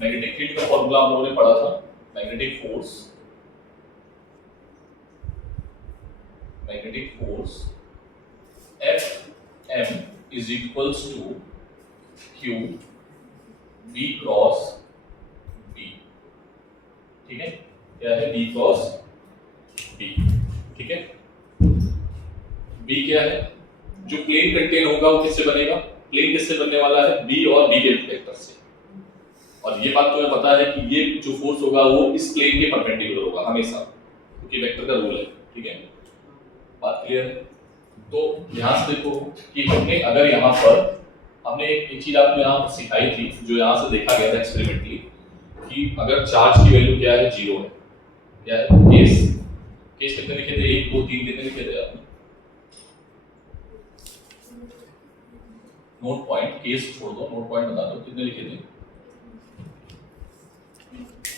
Magnetic field का formula हम लोगों ने पढ़ा था, magnetic force Fm is equals to Q B cross B, ठीक है, क्या है B क्रॉस B, ठीक है। B क्या है, जो प्लेन कंटेन होगा वो किससे बनेगा, प्लेन किससे बनने वाला है, B और B के वेक्टर से। और ये बात तुम्हें पता है कि ये जो फोर्स होगा वो इस प्लेन के परपेंडिकुलर होगा हमेशा, क्योंकि वेक्टर का रूल है, ठीक है, बात क्लियर है। तो यहाँ से देखो कि हमने अगर यहाँ पर हमने एक चीज आपको यहाँ पर सिखाई थी, जो यहाँ से देखा गया था एक्सपेरिमेंटली, कि अगर चार्ज की वैल्यू क्या है, 0 है, क्या है, केस कितने लिखे थे, 1 2 3 कितने लिखे थे आपने, नोट पॉइंट, केस छोड़ दो, नोट पॉइंट बता दो, कितने लिखे थे,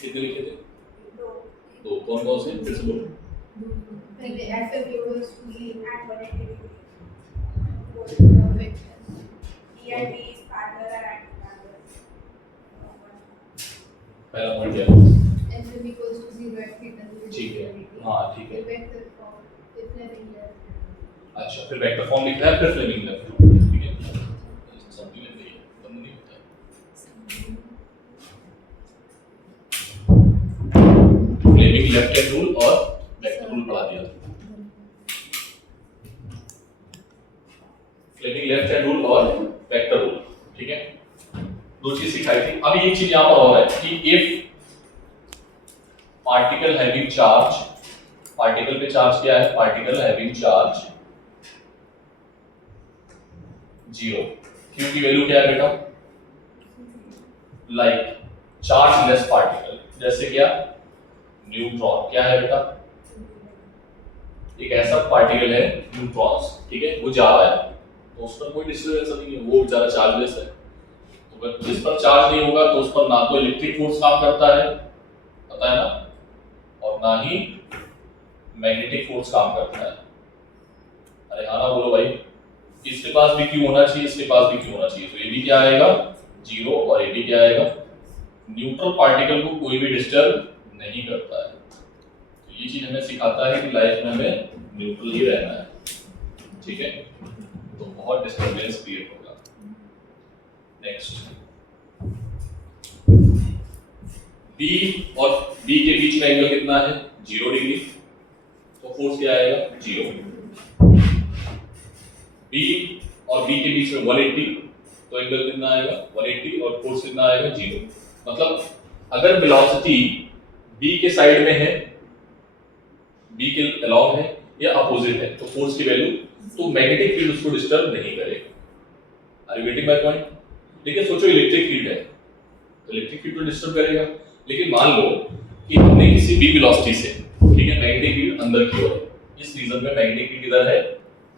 कितने लिखे थे, 2, कौन कौन से, फिर से बोलो। पहले Fm equals to E at 180 degree. E and B is parallel and anti-parallel. पहला पॉइंट क्या है, Fm equals to 0 at theta. ठीक है, हाँ ठीक है, वेक्टर फॉर्म फिर फ्लेमिंग लेफ्ट। अच्छा फिर वेक्टर फॉर्म लिखा है, फिर फ्लेमिंग लेफ्ट, ठीक है, समझ लेते हैं, बंद नहीं होता फ्लेमिंग लेफ्ट हैंड रूल और वेक्टर रूल पढ़ा दिया, फ्लेमिंग लेफ्ट हैंड रूल और वेक्टर रूल, ठीक है, दो चीज सिखाई थी। अभी एक चीज यहां पर और है कि if particle having charge, particle पे चार्ज क्या है, पार्टिकल हैविंग चार्ज 0, क्यू की वैल्यू क्या है बेटा, लाइक चार्ज लेस पार्टिकल, जैसे क्या, न्यूट्रॉन, क्या है बेटा, एक ऐसा पार्टिकल है न्यूट्रॉन्स, ठीक है, वो जा रहा है तो उस पर कोई डिस्टर्बेंस नहीं है, वो बेचारा चार्जलेस है, तो अगर जिस पर चार्ज नहीं होगा तो उस पर ना तो इलेक्ट्रिक फोर्स काम करता है, पता है ना, और ना ही मैग्नेटिक फोर्स काम करता है। अरे हाँ ना बोलो भाई, इसके पास भी क्यों होना चाहिए, इसके पास भी क्यों होना चाहिए, तो ये भी क्या आएगा 0 और ये भी क्या आएगा, न्यूट्रल पार्टिकल को कोई भी डिस्टर्ब नहीं करता है। तो ये चीज हमें सिखाता है कि लाइफ में हमें न्यूट्रल ही रहना है, ठीक है, तो बहुत डिस्टर्बेंस क्रिएट होगा। नेक्स्ट, B और B के बीच का एंगल कितना है, 0 डिग्री, तो फोर्स क्या आएगा 0। B और B के बीच में 180, तो एंगल कितना आएगा 180 और फोर्स कितना आएगा 0। मतलब अगर वेलोसिटी B के साइड में है, B के अलोंग है या अपोजिट है, तो फोर्स की वैल्यू, तो मैग्नेटिक फील्ड उसको डिस्टर्ब नहीं करेगा। Are you getting my point? लेकिन सोचो इलेक्ट्रिक फील्ड है तो इलेक्ट्रिक फील्ड तो डिस्टर्ब करेगा, लेकिन मान लो कि हमने किसी भी वेलोसिटी से, ठीक है, मैग्नेटिक फील्ड अंदर की ओर, इस रीजन में मैग्नेटिक फील्ड किधर है,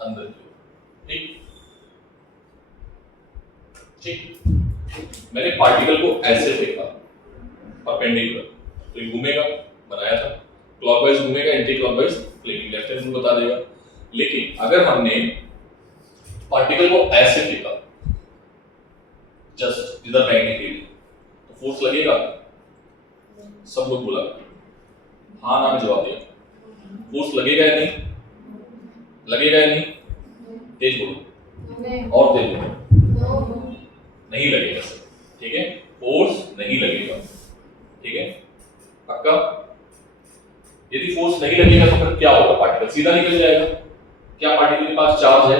अंदर की ओर, ठीक, मैंने पार्टिकल को ऐसे फेंका परपेंडिकुलर, तो ये घूमेगा, बनाया था, क्लॉकवाइज घूमेगा, anti clockwise Fleming left hand rule बता देगा। लेकिन अगर हमने पार्टिकल को ऐसे फेंका जस्ट इधर मैग्नेटिक फील्ड, तो फोर्स लगेगा, सब लोग बोला हाँ ना में जवाब दिया, फोर्स लगेगा या नहीं, लगेगा या नहीं, तेज बोलो और तेज बोलो, नहीं लगेगा सर, ठीक है, फोर्स नहीं लगेगा, ठीक है, पक्का। यदि फोर्स नहीं लगेगा तो फिर क्या होगा, पार्टिकल सीधा निकल जाएगा। क्या पार्टिकल के पास चार्ज है,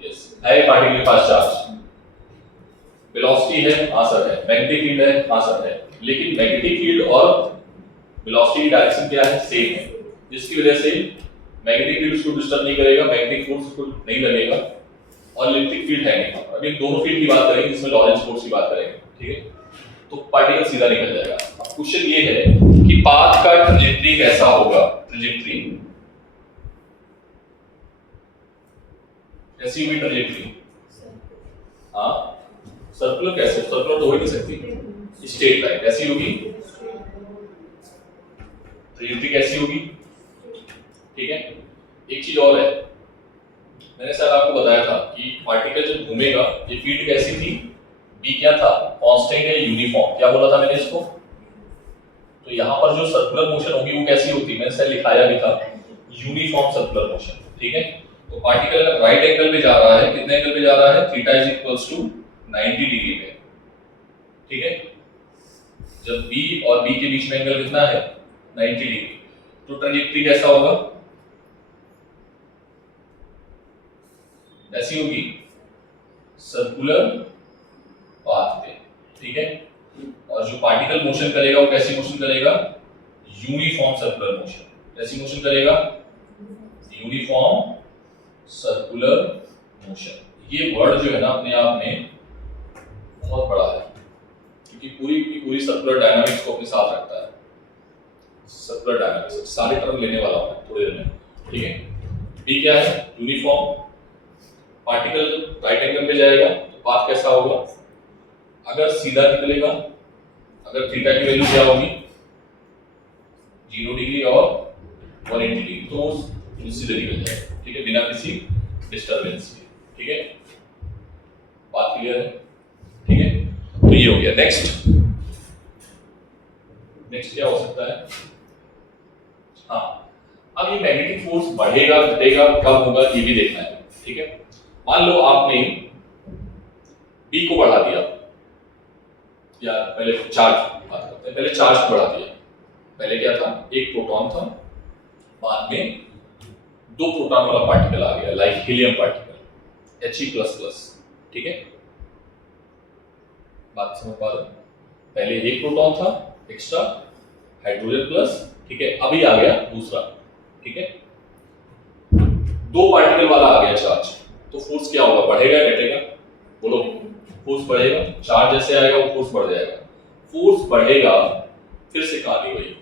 यस है, पार्टिकल के पास चार्ज, वेलोसिटी है, हाँ सर है, मैग्नेटिक फील्ड है, हाँ सर है, लेकिन मैग्नेटिक फील्ड और वेलोसिटी की डायरेक्शन क्या है, सेम है, जिसकी वजह से मैग्नेटिक फील्ड उसको डिस्टर्ब नहीं करेगा, मैग्नेटिक फोर्स उसको नहीं लगेगा, और इलेक्ट्रिक फील्ड है नहीं। अभी दोनों फील्ड की बात करेंगे, जिसमें लॉरेंस फोर्स की बात करेंगे, ठीक है, तो पार्टिकल सीधा निकल जाएगा। अब क्वेश्चन ये है कि पाथ का ट्रैजेक्टरी कैसा होगा, ट्रैजेक्टरी कैसी हुई, ट्रैजेक्टरी हाँ सर्कुलर, कैसे, सर्कुलर तो हो ही नहीं सकती, स्ट्रेट लाइन कैसी होगी, ट्रैजेक्टरी कैसी होगी, ठीक है। एक चीज और है, मैंने सर आपको बताया था कि पार्टिकल जब घूमेगा, ये फील्ड कैसी थी, बी क्या था, कांस्टेंट है, यूनिफॉर्म, क्या बोला था मैंने इसको, तो यहाँ पर जो सर्कुलर मोशन होगी वो कैसी होती है, मैंने शायद लिखाया भी था, यूनिफॉर्म सर्कुलर मोशन, ठीक है। तो पार्टिकल अगर राइट एंगल पे जा रहा है, कितने एंगल पे जा रहा है, theta is equals to 90 degree पे, ठीक है। जब बी और बी के बीच में एंगल कितना है, 90 डिग्री, तो ट्रैजेक्टरी कैसा होगा, ऐसी होगी, सर्कुलर पाथ पे, ठीक है। और जो पार्टिकल मोशन करेगा वो कैसी मोशन करेगा, यूनिफॉर्म सर्कुलर मोशन, कैसी मोशन करेगा, यूनिफॉर्म सर्कुलर मोशन। ये वर्ड जो है ना अपने आप में बहुत बड़ा है, क्योंकि पूरी की पूरी सर्कुलर डायनामिक्स को अपने साथ रखता है। सर्कुलर डायनामिक्स सारे टर्म लेने वाला हूं थोड़ी देर में, ठीक है। बी क्या है, यूनिफॉर्म, पार्टिकल राइट एंगल पे जाएगा तो पाथ कैसा होगा, अगर सीधा निकलेगा, अगर थीटा की वैल्यू क्या होगी 0 डिग्री और 180 डिग्री, तो सीधे निकल जाएगा, ठीक है, बिना किसी डिस्टरबेंस के, ठीक है। बात क्लियर है, ठीक है। तो ये हो गया। नेक्स्ट क्या हो सकता है, हाँ, अब ये मैग्नेटिक फोर्स बढ़ेगा घटेगा कब होगा ये भी देखना है, ठीक है। मान लो आपने बी को बढ़ा दिया, या पहले चार्ज बात करते हैं, पहले चार्ज को बढ़ा दिया, पहले क्या था, एक प्रोटॉन था, बाद में 2 प्रोटॉन वाला पार्टिकल आ गया, लाइक हीलियम पार्टिकल He++, ठीक है। बात समझ पा रहे, पहले एक प्रोटॉन था एक्स्ट्रा, हाइड्रोजन प्लस, ठीक है, अभी आ गया दूसरा, ठीक है, 2 पार्टिकल वाला आ गया चार्ज, तो फोर्स क्या होगा, बढ़ेगा घटेगा, बोलो, फोर्स बढ़ेगा, चार्ज जैसे आएगा वो फोर्स बढ़ जाएगा, फोर्स बढ़ेगा, फिर से कहानी वही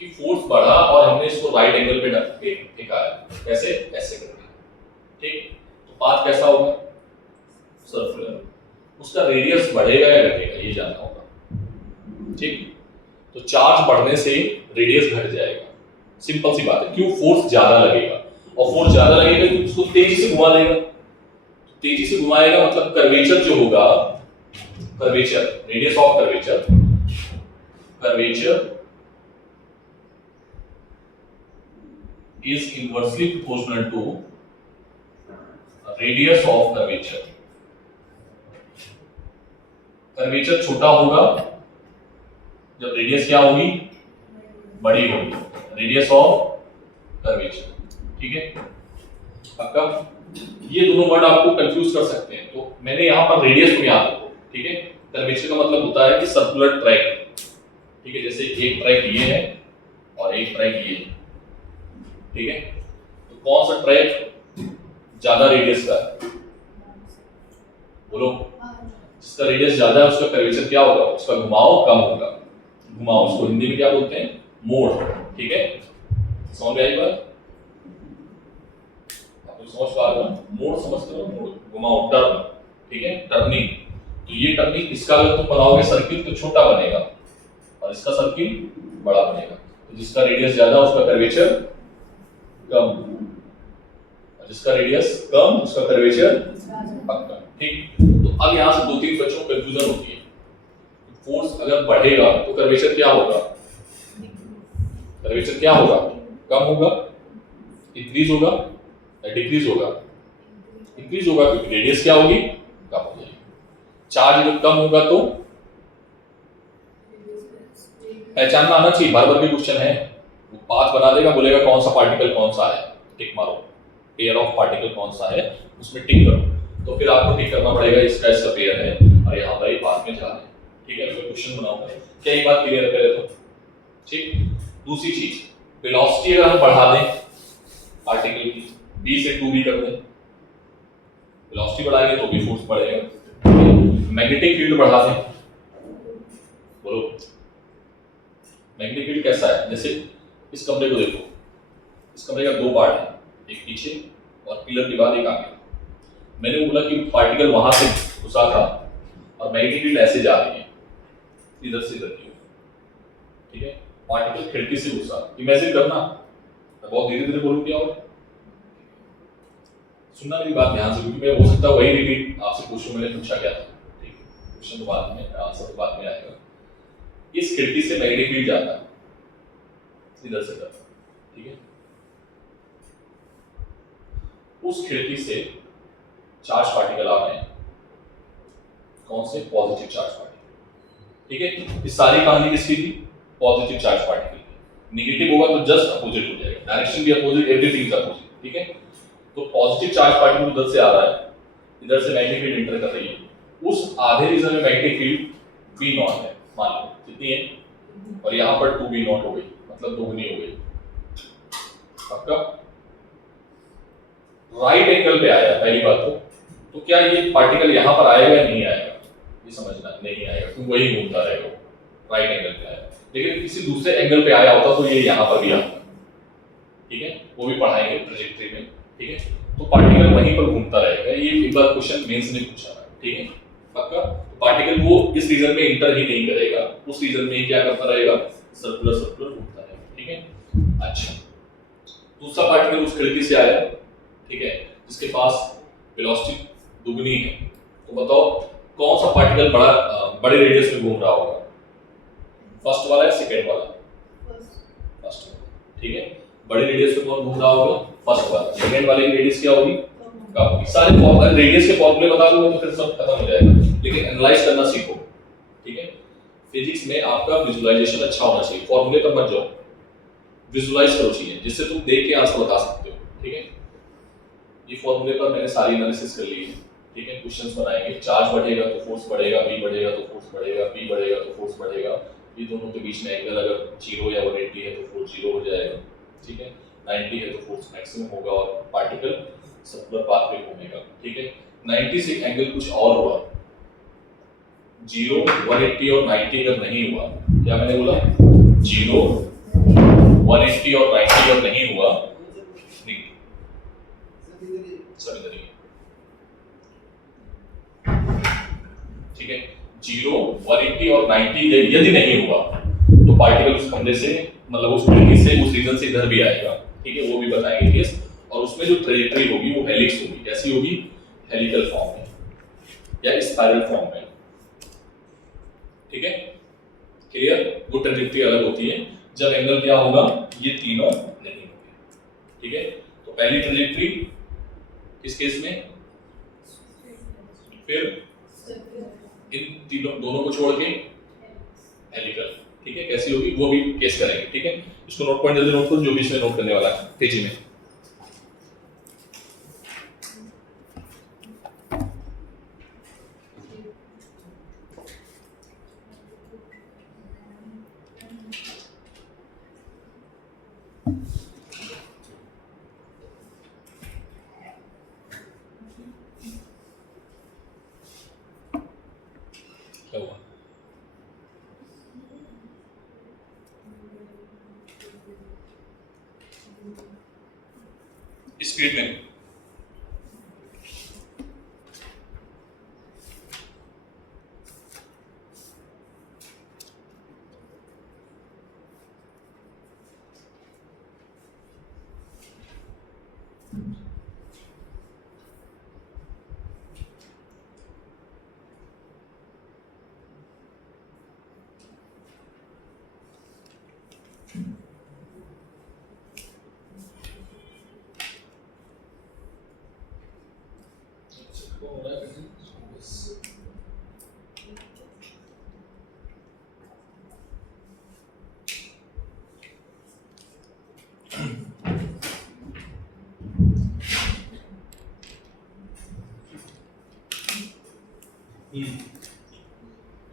कि फोर्स बढ़ा और हमने इसको राइट एंगल पे टिकाया, कैसे, ऐसे करके, ठीक। तो पाथ कैसा होगा, सर्कुलर, उसका रेडियस बढ़ेगा या घटेगा ये जानना होगा, ठीक। तो चार्ज बढ़ने से रेडियस घट जाएगा, सिंपल सी बात है, क्यों, फोर्स ज्यादा लगेगा, और फोर्स ज्यादा लगेगा तो उसको तेजी से घुमा देगा, तेजी से घुमाएगा मतलब कर्वेचर जो होगा, curvature, radius of curvature, curvature is inversely proportional to radius of curvature। Curvature छोटा होगा जब रेडियस क्या होगी, बड़ी होगी, रेडियस ऑफ कर्वेचर, ठीक है। पक्का, ये दोनों वर्ड आपको कंफ्यूज कर सकते हैं, तो मैंने यहां पर रेडियस को याद रखो, ठीक है। कर्वेचर का मतलब होता है कि सर्कुलर ट्रैक, ठीक है, जैसे एक ट्रैक ये है और एक ट्रैक ये है, ठीक है। तो कौन सा ट्रैक ज्यादा रेडियस का है, बोलो, जिसका रेडियस ज्यादा है उसका कर्वेचर क्या होगा, उसका घुमाव कम होगा, घुमाव उसको हिंदी में क्या बोलते हैं, मोड़, ठीक है। समझ में आई बात, आप लोग समझ पा रहे हो, मोड़ समझते हो, मोड़, घुमाव, टर्न, ठीक है, टर्निंग। तो ये टर्निंग, इसका अगर तुम बनाओगे सर्किल तो छोटा बनेगा और इसका सर्किल बड़ा बनेगा, तो जिसका रेडियस ज्यादा उसका कर्वेचर कम, और जिसका रेडियस कम उसका कर्वेचर पक्का, ठीक। तो अब यहां से 2-3 बच्चों को कंफ्यूजन होती है, फोर्स अगर बढ़ेगा तो कर्वेचर क्या होगा, कर्वेचर क्या होगा, कम होगा, इंक्रीज होगा या डिक्रीज होगा, इंक्रीज होगा, क्योंकि रेडियस क्या होगी, कम हो जाएगी। चार्ज अगर कम होगा तो पहचानना आना चाहिए, बार बार भी क्वेश्चन है, वो पाथ बना देगा, बोलेगा कौन सा पार्टिकल कौन सा है, टिक मारो, पेयर ऑफ पार्टिकल कौन सा है उसमें टिक करो, तो फिर आपको टिक करना पड़ेगा इसका इसका पेयर है और यहाँ पर ये पाथ में जा रहे हैं, ठीक है। तो क्वेश्चन बनाऊंगा, क्या ये बात क्लियर है पहले तो, ठीक। दूसरी चीज, वेलोसिटी अगर हम बढ़ा दें पार्टिकल की, b से 2b कर दें, वेलोसिटी बढ़ाएंगे तो भी फोर्स बढ़ेगा, मैग्नेटिक फील्ड बढ़ा दें, बोलो, मैग्नेटिक फील्ड कैसा है, जैसे इस कमरे को देखो, इस कमरे का 2 पार्ट है, एक पीछे और पिलर के बाद एक आगे, मैंने बोला कि पार्टिकल वहां से घुसा था और मैग्नेटिक फील्ड ऐसे जा रही है, इधर से इधर की, ठीक है, पार्टिकल खिड़की से घुसा, इमेजिन करना, मैं बहुत धीरे धीरे बोलूं क्या, और सुनना मेरी बात ध्यान से, क्योंकि मैं हो सकता है वही रिपीट आपसे पूछूं मैंने पूछा क्या था, क्वेश्चन तो बाद में, आंसर तो बाद में आएगा। इस खिड़की से मैग्नेटिक फील्ड जाता है इधर से इधर, ठीक है। उस खिड़की से चार्ज पार्टिकल आ रहे हैं, कौन से? पॉजिटिव चार्ज पार्टिकल, ठीक है। इस सारी कहानी किसकी थी? पॉजिटिव चार्ज पार्टिकल की। नेगेटिव होगा तो जस्ट अपोजिट हो जाएगा, डायरेक्शन भी अपोजिट, एवरीथिंग इज अपोजिट, ठीक है। तो पॉजिटिव चार्ज पार्टिकल उधर से आ रहा है, इधर से मैग्नेटिक फील्ड एंटर कर रही है। उस आधे रीजन में मैग्नेटिक फील्ड V नॉट है, मान लो कितनी है, और यहाँ पर 2V नॉट हो गई, मतलब दोगुनी हो गई। पक्का? राइट एंगल पे आया पहली बात तो क्या ये पार्टिकल यहाँ पर आएगा या नहीं आएगा? ये समझना, नहीं आएगा क्योंकि वही घूमता रहेगा, राइट एंगल पे आया। लेकिन किसी दूसरे एंगल पे आया होता तो ये यहाँ पर भी आता, ठीक है, वो भी पढ़ाएंगे ट्रेजेक्टरी में, ठीक है। तो पार्टिकल वहीं पर घूमता रहेगा, ये एक बार क्वेश्चन मेंस ने पूछा है, ठीक है। पक्का? तो पार्टिकल वो इस रीजन में इंटर ही नहीं करेगा, उस रीजन में ही क्या करता रहेगा? सर्कुलर सर्कुलर घूमता रहेगा, ठीक है। अच्छा, दूसरा पार्टिकल उस खिड़की से आया, ठीक है, जिसके पास वेलोसिटी दुगनी है। तो बताओ कौन सा पार्टिकल बड़े रेडियस में घूम रहा होगा? फर्स्ट वाला या सेकंड वाला? फर्स्ट वाला, ठीक है। बड़े रेडियस में कौन घूम रहा होगा? फर्स्ट वाला। सेकंड वाले की रेडियस क्या होगी? कम होगी। सारे रेडियस के फॉर्मूले बता दूंगा तो फिर सब खत्म हो जाएगा, लेकिन एनालाइज करना सीखो, ठीक है। फिजिक्स में आपका विजुअलाइजेशन अच्छा होना चाहिए, फॉर्मूले पर मत जाओ, विजुअलाइज करो चीजें जिससे तुम देख के आंसर बता सकते हो, ठीक है। ये फॉर्मूले पर मैंने सारी एनालिसिस कर ली है, ठीक है। क्वेश्चंस बनाएंगे, चार्ज बढ़ेगा तो फोर्स बढ़ेगा, V बढ़ेगा तो फोर्स बढ़ेगा, P बढ़ेगा तो फोर्स बढ़ेगा। ये दोनों के बीच में एंगल अगर 0 या 180 है तो फोर्स 0 हो जाएगा, ठीक है। 90 है तो फोर्स मैक्सिमम होगा और पार्टिकल सर्कुलर पाथ में घूमेगा, ठीक है। 90 से एंगल कुछ और हुआ, 0, 180 और 90 अगर नहीं हुआ, क्या मैंने बोला? 0, 180 और 90 अगर नहीं हुआ, नहीं सब इधर ही है, ठीक है। 0, 180 और 90 यदि नहीं हुआ तो पार्टिकल उस खंभे से, मतलब उस खिड़की से, उस रीजन से इधर भी आएगा, ठीक है। वो भी बताएंगे केस, और उसमें जो ट्रेजेक्टरी होगी वो हेलिक्स होगी। कैसी होगी? हेलिकल फॉर्म में या स्पाइरल फॉर्म में, ठीक है। क्लियर? वो ट्रेजेक्टरी अलग होती है जब एंगल क्या होगा? ये तीनों नहीं होंगे, ठीक है। तो पहली ट्रेजेक्टरी किस केस में? फिर इन तीनों दोनों को छोड़ के हेलिकल, ठीक है। कैसी होगी वो भी केस करेंगे, ठीक है। इसको नोट पॉइंट जल्दी नोट करो, जो भी इसमें नोट करने वाला है तेजी में। क्या हुआ? स्पीड में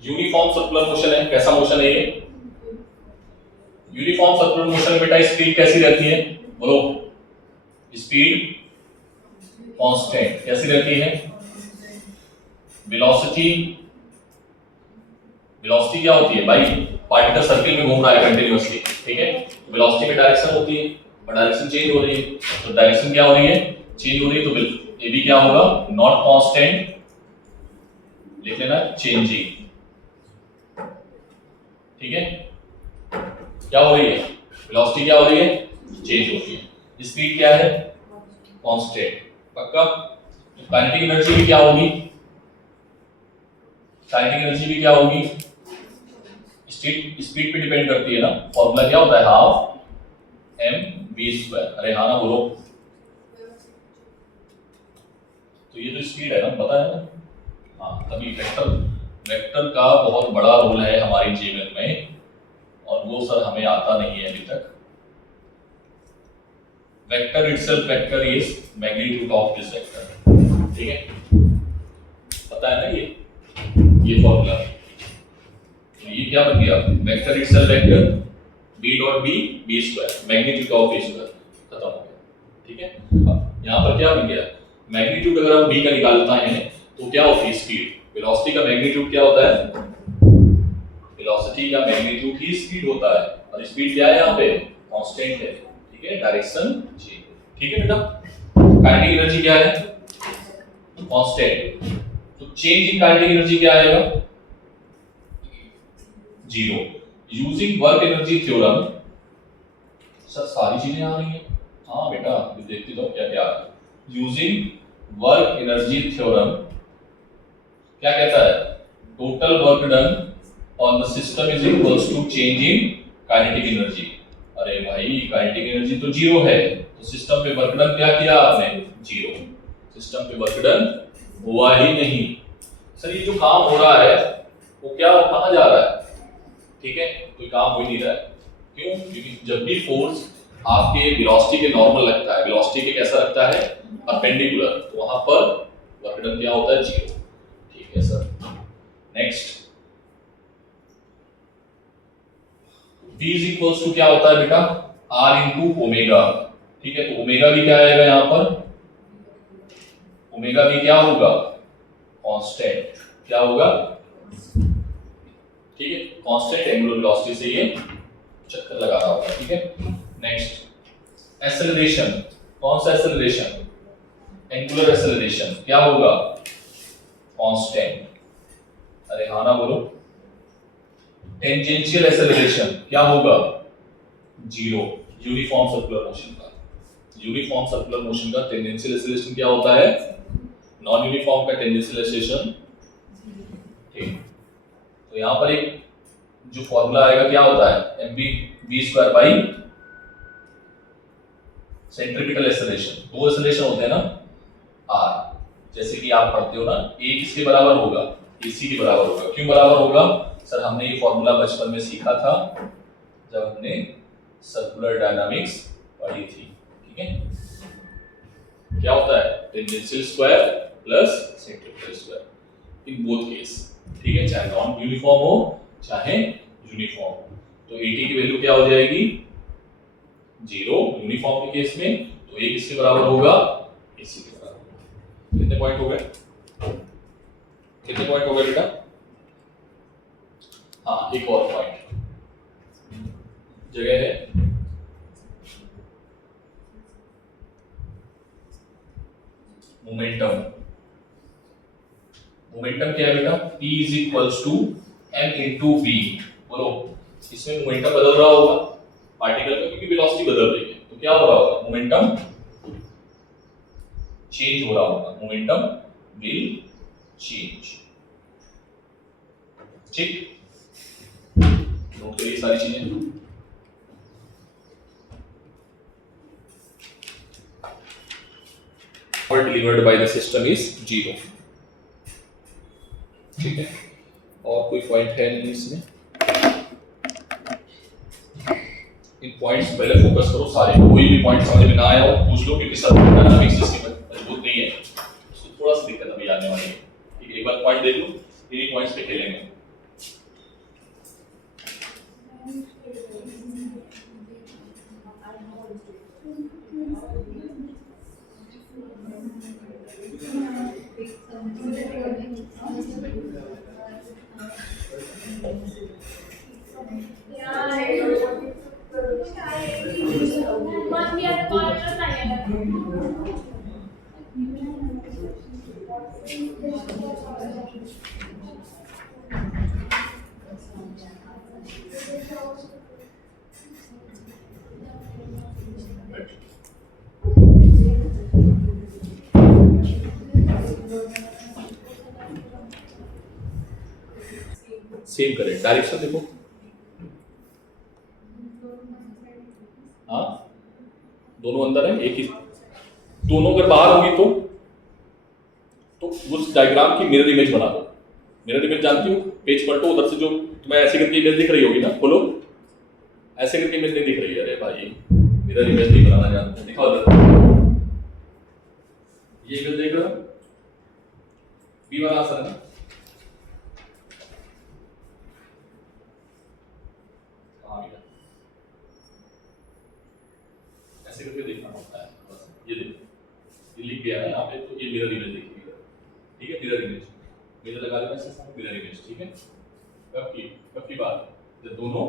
यूनिफॉर्म सर्कुलर मोशन है। कैसा मोशन है ये? यूनिफॉर्म सर्कुलर मोशन में बेटा स्पीड कैसी रहती है? बोलो। स्पीड कांस्टेंट कैसी रहती है? वेलोसिटी, वेलोसिटी क्या होती है भाई? पार्टिकल सर्किल में घूम रहा है कंटीन्यूअसली, ठीक है। तो वेलोसिटी में डायरेक्शन होती है और डायरेक्शन चेंज हो रही है, तो डायरेक्शन क्या हो रही है? चेंज हो रही है। तो ये भी क्या होगा? नॉट कांस्टेंट, लिख लेना चेंजिंग, ठीक है। क्या हो रही है? वेलोसिटी क्या हो रही है? चेंज हो रही है। स्पीड क्या है? कांस्टेंट। पक्का? तो काइनेटिक एनर्जी भी क्या होगी? काइनेटिक एनर्जी भी क्या होगी, स्पीड पे डिपेंड करती है ना। फॉर्मूला क्या होता है, हाफ एम वी स्क्वायर। अरे हाँ ना बोलो, तो ये तो स्पीड है ना, पता है ना। हाँ, तभी वेक्टर का बहुत बड़ा रोल है हमारे जीवन में, और वो सर हमें आता नहीं है अभी तक। Vector itself, vector is magnitude of this vector, ठीक है, पता है ना ये फॉर्मूला। तो ये क्या बन गया, vector itself vector b dot b b square, magnitude of b square, खत्म हो गया, ठीक है। अब यहाँ पर क्या बन गया, मैग्नीट्यूड अगर हम b का निकालता है तो क्या होती है स्पीड, वेलोसिटी का मैग्नीट्यूड क्या होता है, वेलोसिटी का मैग्नीट्यूड ही स्पीड होता है, और स्पीड क्या है यहाँ पे, कांस्टेंट है, ठीक है, डायरेक्शन चेंज, ठीक है बेटा। काइनेटिक एनर्जी क्या है, कांस्टेंट, तो चेंज इन काइनेटिक एनर्जी क्या आएगा, zero. Using work energy theorem, sir सारी चीजें आ रही हैं, हाँ बेटा देखते तो क्या क्या है। यूजिंग वर्क एनर्जी थ्योरम क्या कहता है, total work done on the system is equals to change in kinetic energy. अरे भाई काइनेटिक एनर्जी तो जीरो है, तो सिस्टम पे वर्क डन क्या किया आपने, जीरो। सिस्टम पे वर्क डन हुआ ही नहीं। सर ये जो काम हो रहा है वो क्या कहाँ जा रहा है, ठीक है, कोई काम हो ही नहीं रहा है। क्यों, क्योंकि जब भी फोर्स आपके वेलोसिटी के नॉर्मल लगता है, वेलोसिटी के कैसा लगता है, परपेंडिकुलर, तो वहां पर वर्क डन क्या होता है, जीरो, ठीक है sir. Next, V is equals to क्या होता है बेटा, R इंटू ओमेगा, ठीक है, तो ओमेगा भी क्या आएगा यहाँ पर, ओमेगा भी क्या होगा, कांस्टेंट, क्या होगा, ठीक है, कांस्टेंट एंगुलर वेलोसिटी से ये चक्कर लगा रहा होगा, ठीक है। नेक्स्ट, एक्सेलरेशन, कौन सा एक्सेलरेशन, एंगुलर एक्सेलरेशन, क्या होगा, कांस्टेंट, अरे हाँ ना बोलो। टेंजेंशियल एक्सेलरेशन क्या होगा, जीरो। यूनिफॉर्म सर्कुलर मोशन का, यूनिफॉर्म सर्कुलर मोशन का टेंजेंशियल एक्सेलरेशन क्या होता है, नॉन यूनिफॉर्म का टेंजेंशियल एक्सेलरेशन, ठीक। तो यहाँ पर एक जो फॉर्मूला आएगा क्या होता है, mv v square by centripetal acceleration, दो एक्सेलरेशन होते हैं ना r, जैसे कि आप पढ़ते हो ना, a किसके बराबर होगा, ac के बराबर होगा। क्यों बराबर होगा, सर हमने ये फॉर्मूला बचपन में सीखा था जब हमने सर्कुलर डायनामिक्स पढ़ी थी, ठीक है। क्या होता है, tangential square plus centripetal square in both case, ठीक है, चाहे नॉन यूनिफॉर्म हो चाहे यूनिफॉर्म। तो 80 की वैल्यू क्या हो जाएगी, जीरो यूनिफॉर्म के केस में, तो a किसके बराबर होगा, ac के बराबर। कितने पॉइंट हो गए, कितने पॉइंट हो गए बेटा। हाँ, एक और पॉइंट जगह है, मोमेंटम। मोमेंटम क्या है बेटा, P is equals to m into v। बोलो, इसमें मोमेंटम बदल रहा होगा पार्टिकल का, क्योंकि वेलोसिटी बदल रही है, तो क्या हो रहा होगा, मोमेंटम चेंज हो रहा होगा, मोमेंटम विल चेंज, ठीक। नोट करिए सारी चीजें। Power delivered by the system is 0, ठीक है। और कोई पॉइंट है नहीं इसमें, इन पॉइंट्स पहले फोकस करो सारे, कोई भी पॉइंट समझ में ना आया हो पूछ लो, क्योंकि सब डायनामिक्स इसके मजबूत नहीं है, उसको थोड़ा सा दिक्कत अभी आने वाली है, ठीक है। एक बार पॉइंट देख लो, इन्हीं पॉइंट्स पे खेलेंगे। है। डायरेक्शन देखो, हाँ दोनों अंदर है, एक ही, दोनों अगर बाहर होगी तो उस डायग्राम की मिरर इमेज बना दो। मिरर इमेज जानती हो, पेज पलटो, उधर से जो तुम्हें ऐसे करके इमेज दिख रही होगी ना, खोलो, ऐसे करके इमेज नहीं दिख रही है, अरे भाई मिरर इमेज नहीं बनाना जानते, दिखाओ उधर, ये इमेज देख रहे हो, बी वाला आंसर है ना, ऐसे करके देखना होता है बस। ये देखो, ये लिख गया है यहाँ पे, तो ये मिरर इमेज देखिए, ठीक है, मिरर इमेज, मिरर लगा देना इसके साथ, मिरर इमेज, ठीक है। कब की बात, जब दोनों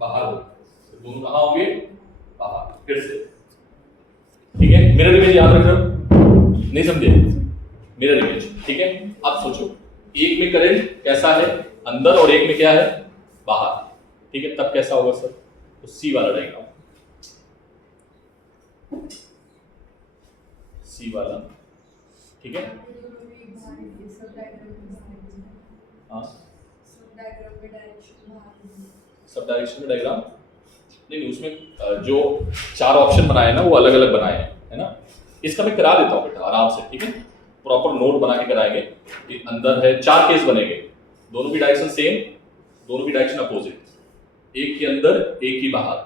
बाहर हो, तो दोनों कहाँ होंगे, बाहर, फिर से, ठीक है। मिरर इमेज याद रख रहे हो, नहीं समझे, मिरर इमेज, ठीक है। अब सोचो, एक में करंट कैसा है, अंदर, और एक में क्या है, बाहर, ठीक है, तब कैसा होगा सर, तो सी वाला डायग्राम, सी वाला, ठीक है। हाँ, सब डायरेक्शन में डायग्राम नहीं, उसमें जो 4 ऑप्शन बनाए ना वो अलग अलग बनाए हैं, है ना। इसका मैं करा देता हूँ बेटा आराम से, ठीक है, प्रॉपर नोट बना के कराएंगे। अंदर है 4 केस बनेंगे, दोनों की डायरेक्शन सेम, दोनों की डायरेक्शन अपोजिट, एक के अंदर एक की बाहर,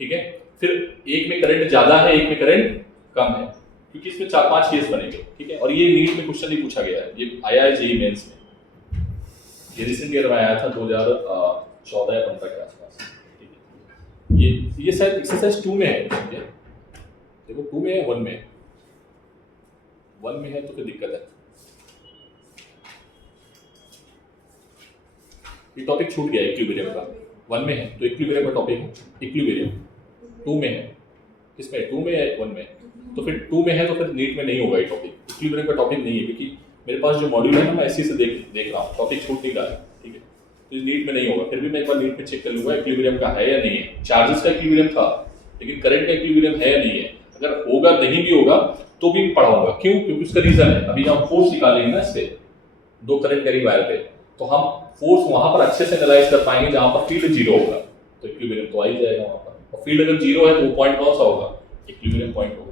ठीक है। फिर एक में करंट ज्यादा है, एक में करंट कम है, क्योंकि इसमें 4-5 केस बनेंगे, ठीक है। और ये नीट में क्वेश्चन नहीं पूछा गया है, ये आया है जेईई मेंस में, ये रिसेंट ईयर में आया था 2014 या 15 के आसपास, ठीक है। ये शायद एक्सरसाइज 2 में है, देखो 2 में है, 1 में है, 1 में है तो फिर दिक्कत है, ये टॉपिक छूट गया इक्विलिब्रियम का। 1 में है तो इक्विलिब्रियम का टॉपिक है, इक्विलिब्रियम 2 में है, किसमें 2 में है, 1 में, तो फिर 2 में है तो फिर नीट में नहीं होगा ये टॉपिक, इक्विलिब्रियम का टॉपिक नहीं है, क्योंकि मेरे पास जो मॉड्यूल है ना मैं इसी से देख रहा हूँ, टॉपिक छूट नहीं रहा है, ठीक है। तो नीट में नहीं होगा, फिर भी मैं एक बार नीट में चेक कर लूंगा इक्विलिब्रियम का है या नहीं है। चार्जेस का इक्विलिब्रियम था, लेकिन करंट का इक्विलिब्रियम है या नहीं है, अगर होगा नहीं भी होगा तो भी पढ़ाऊंगा, क्यों, क्योंकि उसका रीजन है, अभी हम फोर्स निकालेंगे ना इससे 2 करंट कैरी वायर पे, तो हम फोर्स वहां पर अच्छे से एनालाइज कर पाएंगे जहां पर फील्ड 0 होगा, तो इक्विलिब्रियम तो आ ही जाएगा वहां पर, और फील्ड अगर 0 है तो वो पॉइंट कौन सा होगा, इक्विलिब्रियम पॉइंट होगा।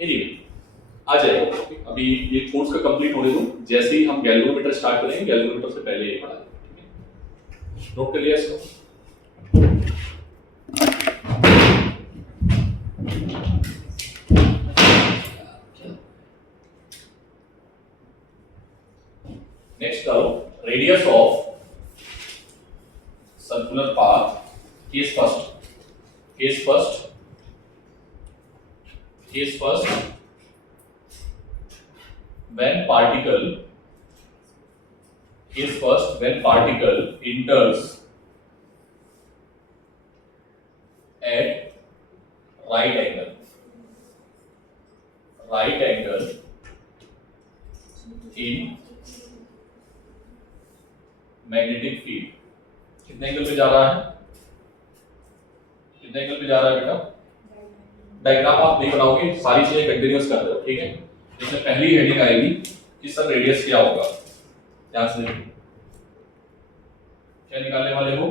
एनीवे आ जाएगा, अभी ये फोर्स का कंप्लीट होने दो, जैसे ही हम गैल्वेनोमीटर स्टार्ट करेंगे, गैल्वेनोमीटर से पहले ये पढ़ा देंगे, ठीक है। नोट कर लिया इसको, नेक्स्ट करो, radius of circular path, case first when particle enters at right angle in magnetic field, कितने एंगल पे जा रहा है, कितने एंगल पे जा रहा है बेटा, डायग्राम आप नहीं बनाओगे, सारी चीजें कंटिन्यूअस कर रहे हो, ठीक है। इसमें पहली हेडिंग आएगी कि सर रेडियस क्या होगा, ध्यान से क्या निकालने वाले हो,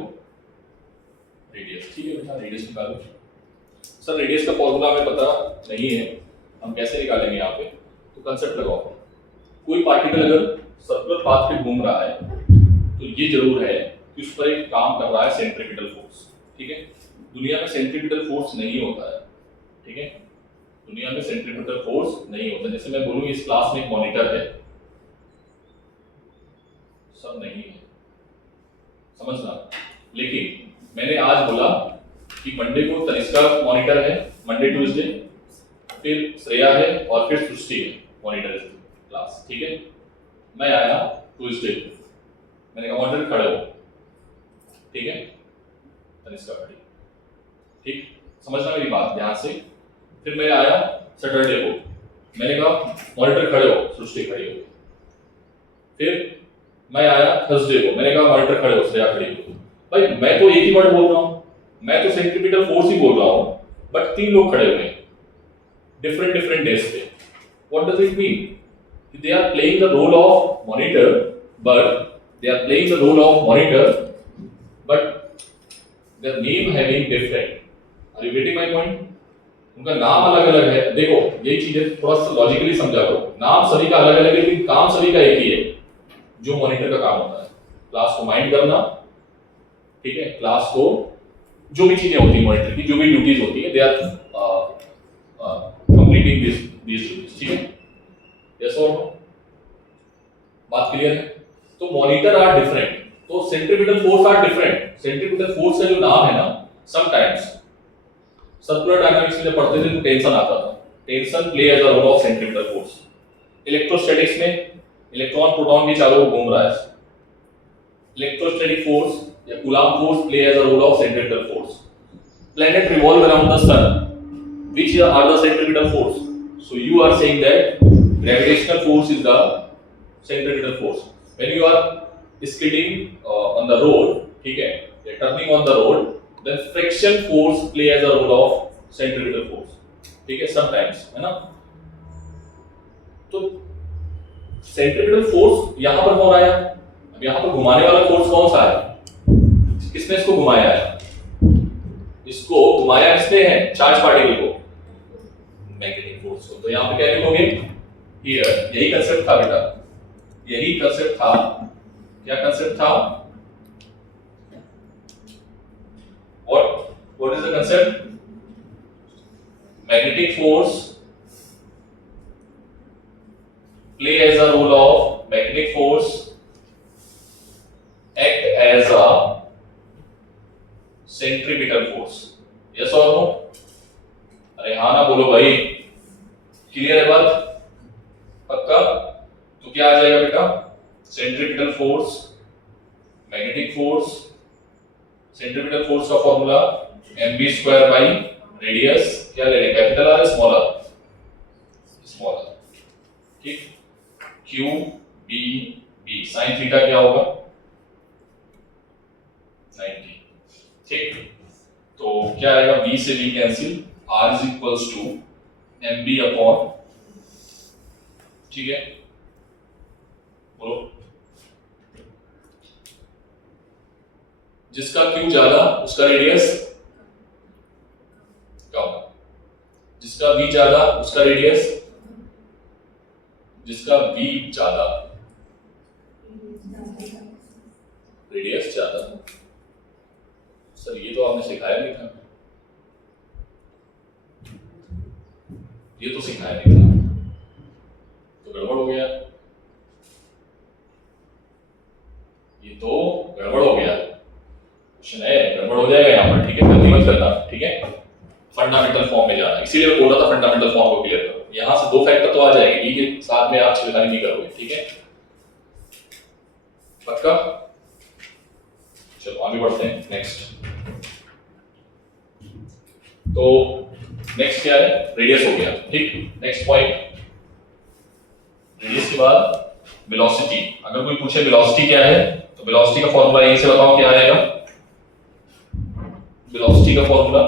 रेडियस, ठीक है बेटा, रेडियस निकालो। सर रेडियस का फॉर्मूला हमें पता नहीं है, हम कैसे निकालेंगे यहाँ पे, तो कंसेप्ट लगाओ, कोई पार्टिकल अगर सर्कुलर पाथ पे घूम रहा है तो ये जरूर है कि उस पर एक काम कर रहा है सेंट्रीपिटल फोर्स, ठीक है। दुनिया में सेंट्रीपिटल फोर्स नहीं होता है, ठीक है, दुनिया में सेंट्रीपिटल फोर्स नहीं होता। जैसे मैं बोलूं इस क्लास में एक मॉनिटर है, सब नहीं है, समझना। लेकिन मैंने आज बोला कि मंडे को तनिष्का मॉनिटर है, मंडे ट्यूसडे, फिर श्रेया है और फिर सृष्टि है मॉनिटर क्लास, ठीक है। मैं आया ट्यूसडे, मैंने कहा मॉनिटर खड़े हो, ठीक है, तनिष्का खड़ी, ठीक, समझना मेरी बात ध्यान से। फिर मैं आया सैटरडे को, मैंने कहा मॉनिटर खड़े हो, सृष्टि खड़ी हो। फिर मैं आया थर्सडे को, मैंने कहा मॉनिटर खड़े हो, श्रेया खड़ी हो। भाई मैं तो एक ही वर्ड बोल रहा हूँ, मैं तो सेंट्रीपिटल फोर्स ही बोल रहा हूँ, बट 3 लोग खड़े हुए हैं डिफरेंट डेज पे। What does it mean? They are playing the role of monitor, but they are playing the role of monitor, but their name having different. Are you getting my point? उनका नाम अलग अलग है। देखो यही चीजें थोड़ा सा लॉजिकली समझा करो, नाम सभी का अलग अलग है लेकिन काम सभी का एक ही है, जो मॉनिटर का काम होता है क्लास को माइंड करना, ठीक है, क्लास को जो भी चीजें होती है मॉनिटर की, जो भी ड्यूटीज होती है, they are completing this duties, ठीक है। यस और नो? बात क्लियर है? तो मॉनिटर आर डिफरेंट, तो centripetal force are different. Centripetal force का जो नाम है ना, समटाइम्स सर्कुलर डायनामिक्स में जब पढ़ते थे तो टेंशन आता था, tension play as a role of centripetal force. Electrostatics में इलेक्ट्रॉन प्रोटॉन भी चारों ओर घूम रहा है, इलेक्ट्रोस्टैटिक फोर्स या Coulomb force play as a role of centripetal force. Planet revolve around the sun, which are the centripetal force? So you are saying that gravitational force is the centripetal force. When you are skidding on the road, ठीक है, you're turning on the road, then friction force play as a role of centripetal force, ठीक है, sometimes, है ना। तो centripetal force यहाँ पर कौन आया? अब यहाँ पर घुमाने वाला फोर्स कौन सा है? किसने इसको घुमाया है? इसको घुमाया किसने है? चार्ज पार्टिकल को, मैग्नेटिक फोर्स को। तो यहाँ पे क्या लिखोगे? हियर, यही कंसेप्ट था बेटा, यही कंसेप्ट था। क्या कंसेप्ट था? What is the concept? Magnetic force play as a role of, magnetic force act as a centripetal force. Yes और नो? अरे हाँ ना बोलो भाई, क्लियर है बात? पक्का? तो क्या आ जाएगा बेटा? Centripetal force, magnetic force, centripetal force का फॉर्मूला mv² बाई रेडियस, क्या ले रहे हैं, capital R small R? Small R, ठीक। q b b sin theta क्या होगा? 90, ठीक। तो क्या आएगा? b से b cancel, r is equals to mb upon, ठीक है, बोलो। जिसका q ज्यादा उसका रेडियस कम, जिसका v ज्यादा उसका रेडियस, जिसका v ज्यादा रेडियस ज्यादा। सर ये तो आपने सिखाया नहीं था, ये तो सिखाया नहीं था, तो गड़बड़ हो गया, ये तो गड़बड़ हो गया। क्वेश्चन है गड़बड़ हो जाएगा यहाँ पर, ठीक है, गलती मत करना, ठीक है। फंडामेंटल फॉर्म में जाना, इसीलिए मैं बोल रहा था फंडामेंटल फॉर्म को क्लियर करो। यहाँ से दो फैक्टर तो आ जाएंगे, ठीक है, साथ में आप छिड़कानी नहीं करोगे, ठीक है, पक्का? चलो आगे बढ़ते हैं, नेक्स्ट। तो नेक्स्ट क्या है? रेडियस हो गया, ठीक। नेक्स्ट पॉइंट, रेडियस के बाद वेलोसिटी। अगर कोई पूछे वेलोसिटी क्या है, तो वेलोसिटी का फॉर्मूला यहीं से बताओ क्या आएगा? वेलोसिटी का formula,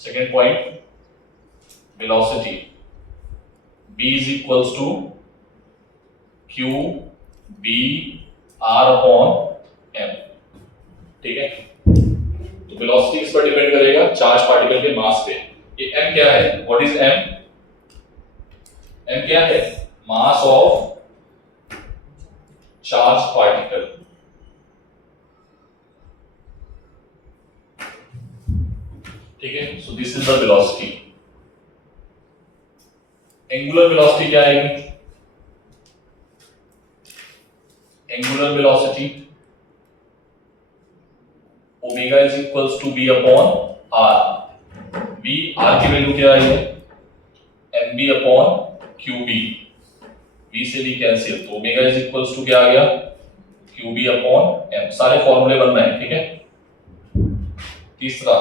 second point, velocity v is equals to q b r upon m, ठीक है। तो वेलोसिटी किस पर डिपेंड करेगा? चार्ज पार्टिकल के मास पे। ये m क्या है? What is m? m क्या है? मास ऑफ चार्ज पार्टिकल, ठीक है। So this is the velocity. Angular velocity क्या आएगी? Angular velocity omega is equals to B upon R. B, R की वैल्यू क्या है? M B upon Q B, B से बी कैंसिल, तो omega is equals to क्या आ गया? Q B upon M. सारे फॉर्मूले बन रहे हैं, ठीक है। तीसरा,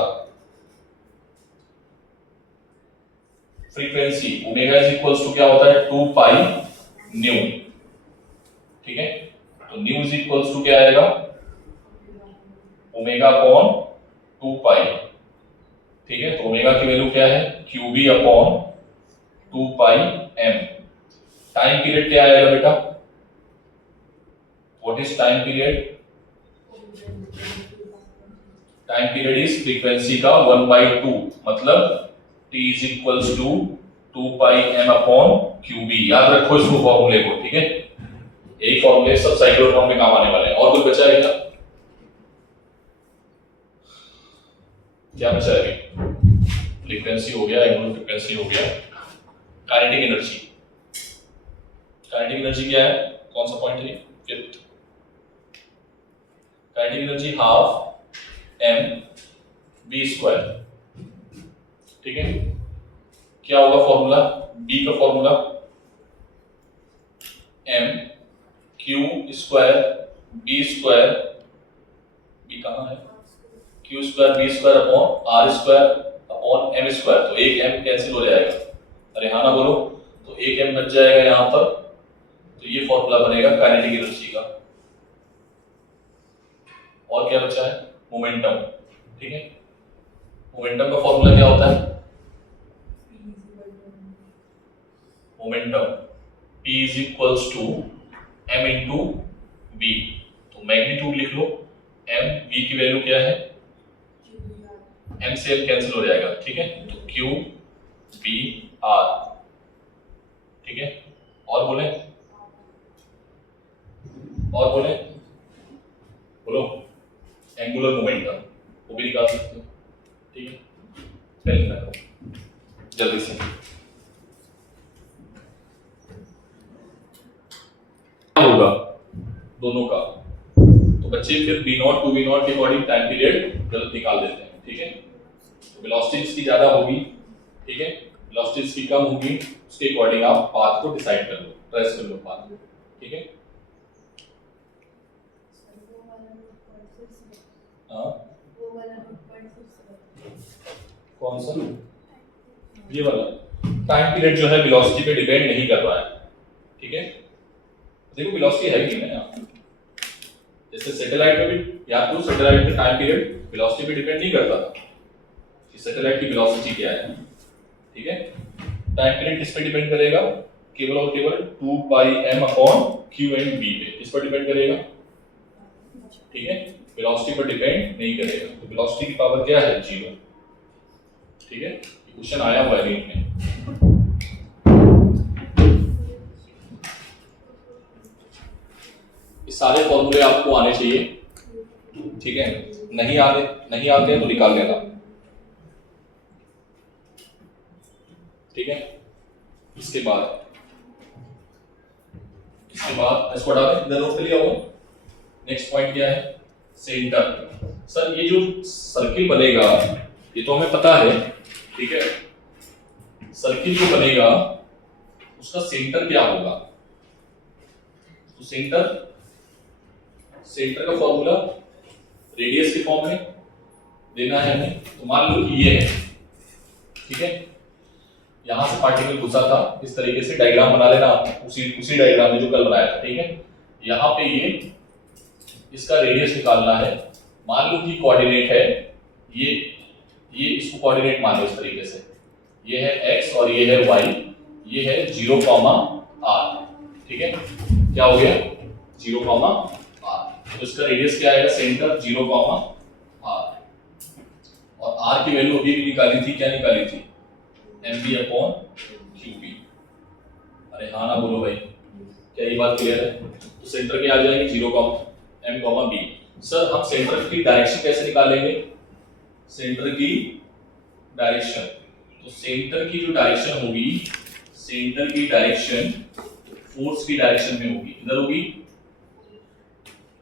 frequency omega is equals to क्या होता है? 2 पाई न्यू, ठीक है। तो न्यू इज इक्वल्स टू क्या आएगा? ओमेगा अपॉन 2 पाई, ठीक है। तो ओमेगा की वैल्यू क्या है? Q B upon 2 pi M. Time period क्या आएगा बेटा? What is time period? Time period is frequency का 1/2, मतलब t is equals to 2 pi m upon QB। याद रखो इसको फॉर्मूले को, ठीक है? यही फॉर्मूले सब साइक्लोट्रॉन में काम आने वाले हैं। और कुछ बचा है क्या बचा है? फ्रीक्वेंसी हो गया, एंगुलर फ्रीक्वेंसी हो गया, काइनेटिक एनर्जी। काइनेटिक एनर्जी क्या है? कौन सा पॉइंट है? Fifth. Kinetic energy half mv², ठीक है? क्या होगा फॉर्मूला? b का फॉर्मूला m² b², b कहां है? q² b² upon r² upon m²। तो एक m कैंसिल हो जाएगा। अरे हाँ ना बोलो, तो एक m बच जाएगा यहां पर। तो ये फॉर्मूला बनेगा काइनेटिक एनर्जी का। और क्या बचा है? मोमेंटम, ठीक है? मोमेंटम का फॉर्मूला क्या होता है? Momentum p is equals to m into v। तो मैग्नीट्यूड लिख लो, m, v की वैल्यू क्या है? m से m कैंसिल हो जाएगा, ठीक है? तो q b r, ठीक है? और बोले, और बोले, बोलो। एंगुलर मोमेंटम वो भी निकाल सकते हो, ठीक है? पहले करो जल्दी से। क्या होगा दोनों का? तो बच्चे फिर b0 टू v0 के अकॉर्डिंग टाइम पीरियड गलत निकाल देते हैं, ठीक है? तो वेलोसिटी इसकी ज्यादा होगी, ठीक है? वेलोसिटी इसकी कम होगी, उसके अकॉर्डिंग आप पाथ को डिसाइड कर लो, ट्रेस कर लो पाथ को, ठीक है? हाँ, कौन सा? ये वाला टाइम पीरियड जो है वेलोसिटी पे डिपेंड नहीं कर रहा है, ठीक है? देखो वेलोसिटी है कि नहीं, जैसे सैटेलाइट में भी याद करो, सैटेलाइट का टाइम पीरियड वेलोसिटी पे डिपेंड नहीं करता कि सैटेलाइट की वेलोसिटी क्या है, ठीक है? टाइम पीरियड किस पे डिपेंड करेगा? केवल और केवल 2 pi m upon q and b पे। किस पर डिपेंड करेगा? ठीक है, वेलोसिटी पर डिपेंड नहीं करेगा। तो वेलोसिटी की पावर क्या है? 0, ठीक है? क्वेश्चन आया हुआ है नीट में। ये सारे फॉर्मूले आपको आने चाहिए, ठीक है? नहीं आते तो निकाल लेना, ठीक है? इसके बाद इसको डालें, इधर नोट कर लिया होगा। नेक्स्ट पॉइंट क्या है? सेंटर। सर ये जो सर्किल बनेगा ये तो हमें पता है, ठीक है? सर्किल जो बनेगा उसका सेंटर क्या होगा? तो सेंटर का फॉर्मूला रेडियस के फॉर्म में देना है हमें। तो मान लो कि ये है, ठीक है? यहां से पार्टिकल घुसा था, इस तरीके से डायग्राम बना लेना आप, उसी डायग्राम में जो कल बनाया था, ठीक है? यहाँ पे ये इसका रेडियस निकालना है। मान लो कि कोऑर्डिनेट है ये इसको कोऑर्डिनेट मान लो इस तरीके से, ये है x और ये है y, ये है 0, r, ठीक है? क्या हो गया? 0, r। तो इसका रेडियस क्या आएगा? Centre 0, r। और r की वैल्यू अभी भी निकाली थी, क्या निकाली थी? mv upon qb। अरे हाँ ना बोलो भाई, क्या ये बात क्लियर है? तो सेंटर के आ जाएंगे 0, m, b। सर हम सेंटर की डायरेक्शन कैसे निकालेंगे? सेंटर की डायरेक्शन, तो सेंटर की जो डायरेक्शन होगी, सेंटर की डायरेक्शन फोर्स की डायरेक्शन में होगी। इधर होगी,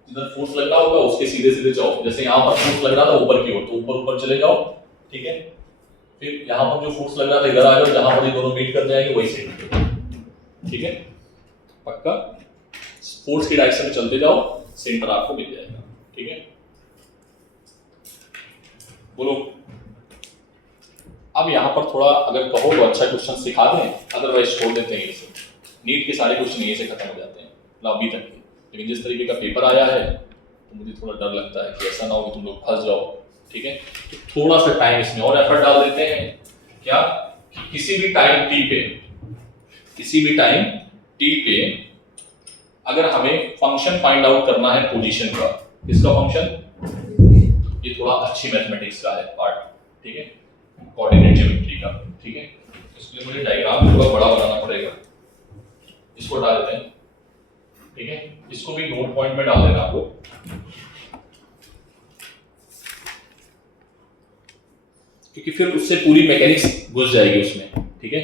जिधर फोर्स लग रहा होगा उसके सीधे सीधे जाओ। जैसे यहाँ पर फोर्स लग रहा था ऊपर की ओर, तो ऊपर चले जाओ, ठीक है? फिर यहाँ पर जो फोर्स लग रहा था इधर आ जाओ, जहां पर ये दोनों मीट कर जाएंगे वही सेंटर, ठीक है? पक्का? फोर्स की डायरेक्शन में चलते जाओ, सेंटर आपको मिल जाएगा, ठीक है? बोलो। अब यहाँ पर थोड़ा अगर कहो तो अच्छा क्वेश्चन सिखा दें, अदरवाइज छोड़ देते हैं। इसे नीट के सारे क्वेश्चन यहीं से खत्म हो जाते हैं अभी तक के। लेकिन जिस तरीके का पेपर आया है तो मुझे थोड़ा डर लगता है कि ऐसा ना हो कि तुम लोग फंस जाओ, ठीक है? तो थोड़ा सा टाइम इसमें और एफर्ट डाल देते हैं। क्या? कि किसी भी टाइम टी पे अगर हमें फंक्शन फाइंड आउट करना है पोजीशन का, किसका फंक्शन, ये थोड़ा अच्छी मैथमेटिक्स का है पार्ट, ठीक है, कोऑर्डिनेट ज्योमेट्री का, ठीक है। इसलिए मुझे डायग्राम थोड़ा बड़ा बनाना पड़ेगा, इसको हटा देते हैं, ठीक है। इसको भी नोट पॉइंट में डाल देना आप लोग, क्योंकि फिर उससे पूरी मैकेनिक्स घुस जाएगी उसमें, ठीक है।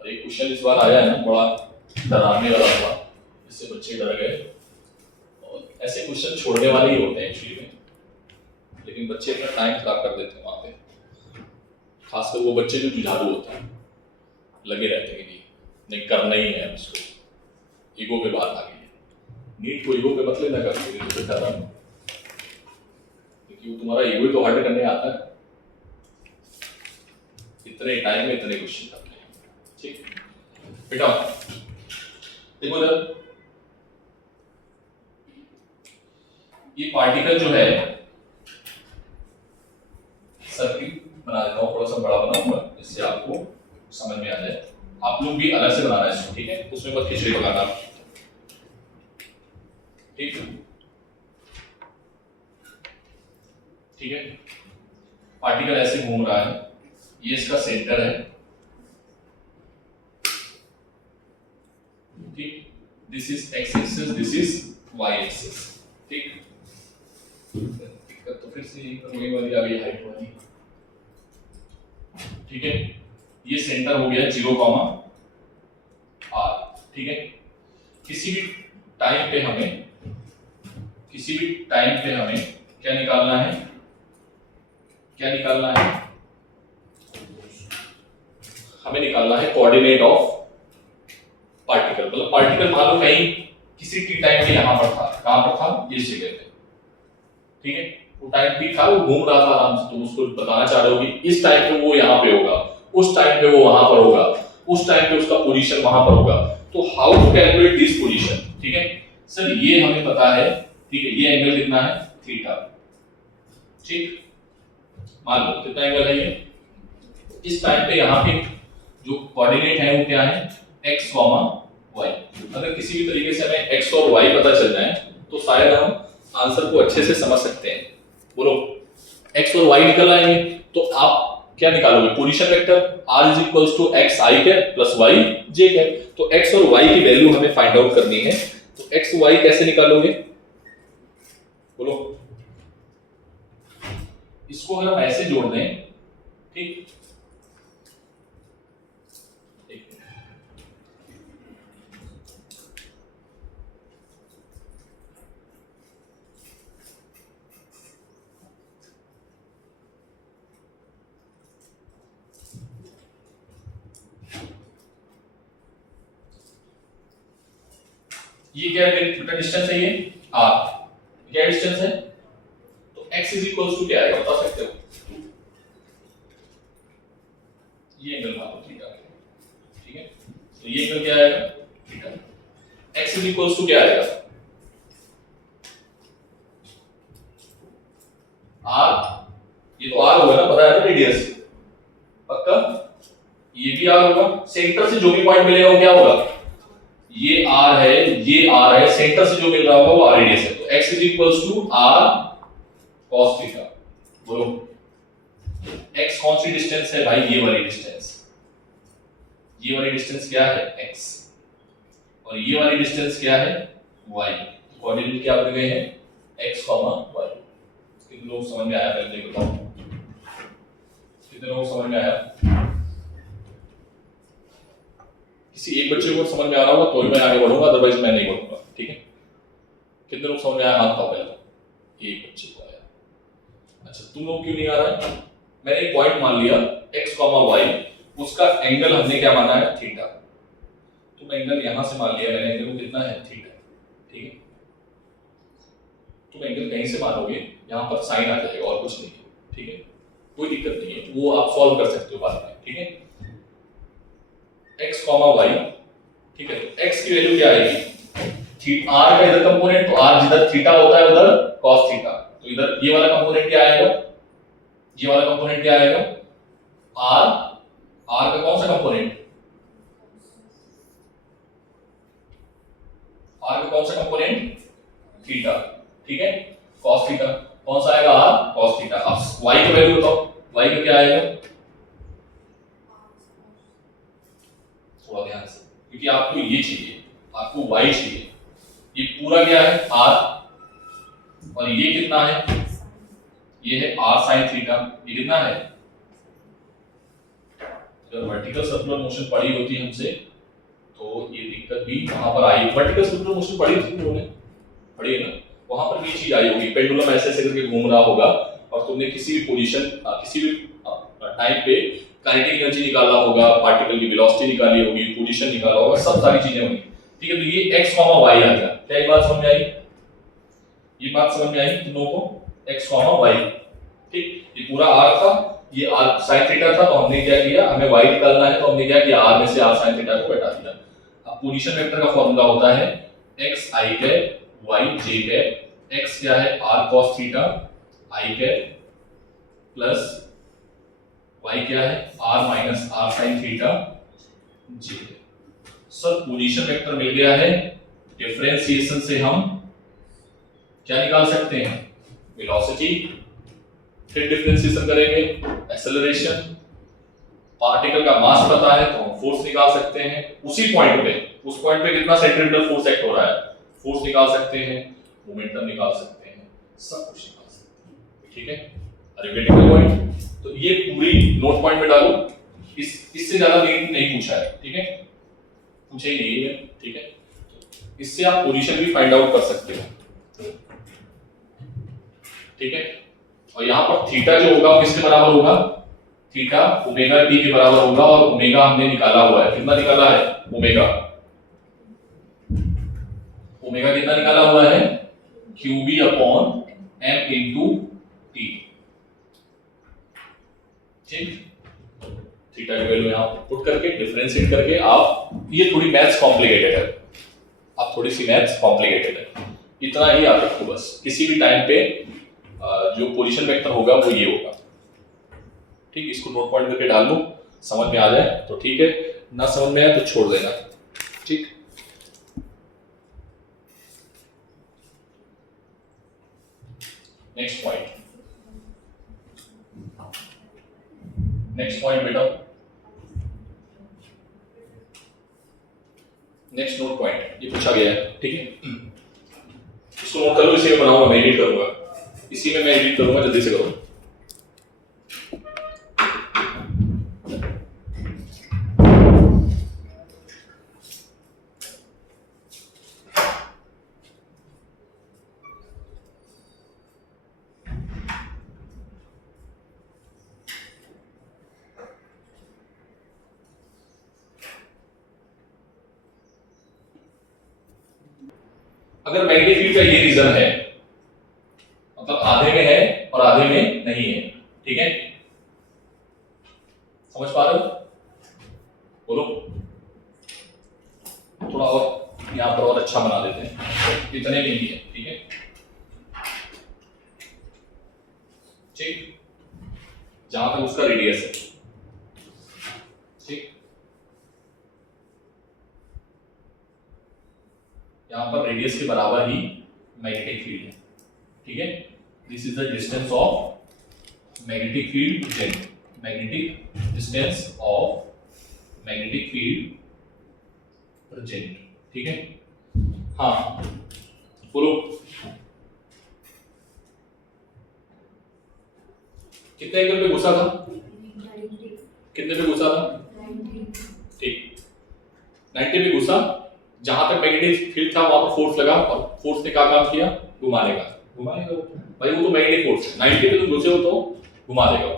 और एक क्वेश्चन इस बार आया है ना, बड़ा डराने वाला था, इससे बच्चे डर गए। और ऐसे क्वेश्चन छोड़ने वाले ही होते हैं एक्चुअली में, लेकिन बच्चे अपना टाइम खराब कर देते हैं वहां पे, खासकर वो बच्चे जो जुझारू होते हैं, लगे रहते हैं कि नहीं करना ही है उसको, ईगो पे बात आ गई है। नीट को ईगो पे मत लेना कर, तो कर रहा हूं, क्योंकि वो तुम्हारा ईगो ही तो हर्ट करने आता है। इतने टाइम में इतने क्वेश्चन करते हैं, ठीक बेटा। देखो इधर ये पार्टिकल जो है, सर्किल बना देता हूँ, थोड़ा सा बड़ा बनाऊंगा जिससे आपको समझ में आ जाए। आप लोग भी अलग से बनाना है इसको, ठीक है, उसमें मत खिचड़ी लगाना, ठीक है, ठीक है। पार्टिकल ऐसे घूम रहा है, ये इसका सेंटर है, ठीक, this is X axis, this is Y axis, ठीक। तो फिर से वही वाली आ गई हाइट वाली, ठीक है। ये सेंटर हो गया 0, r, ठीक है। किसी भी टाइम पे हमें क्या निकालना है, हमें निकालना है कोऑर्डिनेट ऑफ पार्टिकल। मतलब पार्टिकल मान लो कहीं किसी टी टाइम पे यहां पर था, कहां पर था, इस जगह पे, ठीक है। वो टाइम भी था, वो घूम रहा था आराम से, तुम उसको बताना चाह रहे हो कि इस टाइम पे वो यहाँ पे होगा, उस टाइम पे वो वहां पर होगा, उस टाइम पे उसका पोजीशन वहां पर होगा। तो how to calculate this position, ठीक है सर, ये हमें पता है, ठीक है। ये एंगल कितना है, थीटा, ठीक। मान लो कितना एंगल है ये, इस टाइम पे यहाँ पे जो कोऑर्डिनेट है वो क्या है, x, y। अगर किसी भी तरीके से हमें x और y पता चल जाए तो शायद हम आंसर को अच्छे से समझ सकते हैं। बोलो, x और y निकल आएंगे तो आप क्या निकालोगे, position vector r is equals to x i के प्लस y j के। तो x और y की वैल्यू हमें फाइंड आउट करनी है, तो x y कैसे निकालोगे, बोलो। इसको अगर हम ऐसे जोड़ दें, ठीक, ये क्या है, कितना डिस्टेंस है, ये r, क्या डिस्टेंस है, तो x इज इक्वल्स टू क्या आएगा बता सकते हो, ये एंगल मान लो थीटा, ठीक है। तो ये एंगल क्या आएगा, theta. x is equals to क्या आएगा, r, ये तो r होगा ना, पता है ना रेडियस, पक्का। ये भी r होगा, सेंटर से जो भी पॉइंट मिलेगा वो क्या होगा, ये r है, ये r है, सेंटर से जो मिल रहा होगा वो r रेडियस है। तो x is equals to r cos theta. बोलो, x कौन सी डिस्टेंस है भाई, ये वाली डिस्टेंस, ये वाली डिस्टेंस क्या है x, और ये वाली डिस्टेंस क्या है y। तो कोऑर्डिनेट क्या बन गए हैं, x, y। कितने लोग समझ में आया, पहले ये बताओ, कितने लोग समझ में आया। किसी एक बच्चे को समझ में आ रहा होगा तो ही मैं आगे बढ़ूंगा, अदरवाइज मैं नहीं बढ़ूंगा, ठीक है। कितने लोग समझ में आया, हाथ उठाओ पहले। एक बच्चे को आया, अच्छा तुम लोग क्यों नहीं आ रहा है, मैंने एक पॉइंट मान लिया x, y, उसका एंगल हमने क्या माना है, थीटा। तुम एंगल यहां से मान लिया मैंने, एंगल कितना है, थीटा, ठीक है। तुम एंगल कहीं से मानोगे, यहां पर साइन आ जाएगा और कुछ नहीं, ठीक है, कोई दिक्कत नहीं है, वो आप सॉल्व कर सकते हो बाद में, ठीक है। x, y, ठीक है। तो x की वैल्यू क्या आएगी, r का इधर कंपोनेंट, तो r जिधर थीटा होता है उधर cos थीटा, तो इधर ये वाला कंपोनेंट क्या आएगा, ये वाला कंपोनेंट क्या आएगा, r का कौन सा कंपोनेंट, आर का कौन सा कंपोनेंट, थीटा, ठीक है, cos थीटा, कौन सा आएगा आर cos थीटा। अब y की वैल्यू बताओ, y का क्या आएगा, थोड़ा ध्यान से, क्योंकि आपको ये चाहिए, आपको y चाहिए, ये पूरा क्या है r, और ये कितना है, ये है r sin थीटा, ये कितना है, अगर वर्टिकल सर्कुलर मोशन पढ़ी होती हमसे तो ये दिक्कत भी वहां पर आई, वर्टिकल सर्कुलर मोशन पढ़ी थी तुम लोगों ने, पढ़ी है ना, वहां पर भी चीज आई होगी, पेंडुलम ऐसे ऐसे करके घूम रहा होगा और तुमने किसी भी पोजीशन किसी भी टाइम पे काइनेटिक एनर्जी निकाला होगा, पार्टिकल की वेलोसिटी निकाली होगी, पोजीशन निकाला होगा, सब सारी चीजें होंगी, ठीक है। तो ये x, y आ गया, क्या ये बात समझ में आई, ये बात समझ में आई तुम लोगों को, x, y, ठीक, ये पूरा r था, ये r sin थीटा था, तो हमने क्या किया, हमें y निकालना है तो हमने क्या किया, r में से r sin थीटा को हटा दिया। अब पोजीशन वेक्टर का फॉर्मूला होता है x I cap y j cap, x क्या है r cos theta I cap plus y क्या है r minus r sin theta j। Sir position vector मिल गया है, डिफरेंशिएशन से हम क्या निकाल सकते हैं, वेलोसिटी, फिर डिफरेंशिएशन करेंगे एक्सेलरेशन, पार्टिकल का मास पता है तो हम फोर्स निकाल सकते हैं, उसी पॉइंट पे, उस पॉइंट पे कितना सेंट्रीपिटल फोर्स एक्ट हो रहा है, फोर्स निकाल सकते हैं, मोमेंटम निकाल सकते हैं, सब कुछ निकाल सकते हैं, ठीक है। अरिथमेटिकल पॉइंट तो ये पूरी नोट पॉइंट में डालो, इससे ज्यादा नहीं पूछा है, ठीक है, पूछे ही नहीं है, ठीक है। इससे आप पोजीशन भी फाइंड आउट कर सकते हो, ठीक है। और यहाँ पर थीटा जो होगा वो किसके बराबर होगा, थीटा ओमेगा टी के बराबर होगा, और ओमेगा हमने निकाला हुआ है, कितना निकाला है, ओमेगा, ओमेगा कितना निकाला हुआ है, QB upon M into T, ठीक। थीटा की वैल्यू यहाँ पुट करके डिफरेंशिएट करके आप, ये थोड़ी मैथ्स कॉम्प्लिकेटेड है, आप थोड़ी सी मैथ्स कॉम्प्लिकेटेड है, इतना ही याद रखो बस, किसी भी टाइम पे जो पोजीशन वेक्टर होगा वो ये होगा, ठीक। इसको नोट पॉइंट करके डाल लो, समझ में आ जाए तो ठीक है, ना समझ में आए तो छोड़ देना, ठीक। नेक्स्ट पॉइंट, नेक्स्ट पॉइंट बेटा, नेक्स्ट नोट पॉइंट, ये पूछा गया है, ठीक है। इसको नोट कर लो, इसी में बनाऊंगा, मैं एडिट करूंगा, इसी में मैं एडिट करूंगा, जल्दी से करो। अगर मैग्नेटिक फील्ड का ये रीजन है, मतलब आधे में है और आधे में नहीं है, ठीक है, समझ पा रहे हो, बोलो, थोड़ा और यहाँ पर और अच्छा बना देते हैं, इतने में ही है, ठीक है, ठीक, जहां तक उसका रेडियस है, ठीक, यहाँ पर रेडियस के बराबर ही मैग्नेटिक फील्ड है, ठीक है। This is the distance of magnetic field Z, magnetic distance of magnetic field present, ठीक है। हाँ बोलो, कितने एंगल पे घुसा था, कितने पे घुसा था, ठीक, 90 पे घुसा, जहां तक मैग्नेटिक फील्ड था वहां पर फोर्स लगा, और फोर्स ने क्या काम किया, घुमाने का, घुमाएगा भाई, वो तो मैग्नेटिक फोर्स है, 90 पे तुम घुसे हो तो घुमा देगा,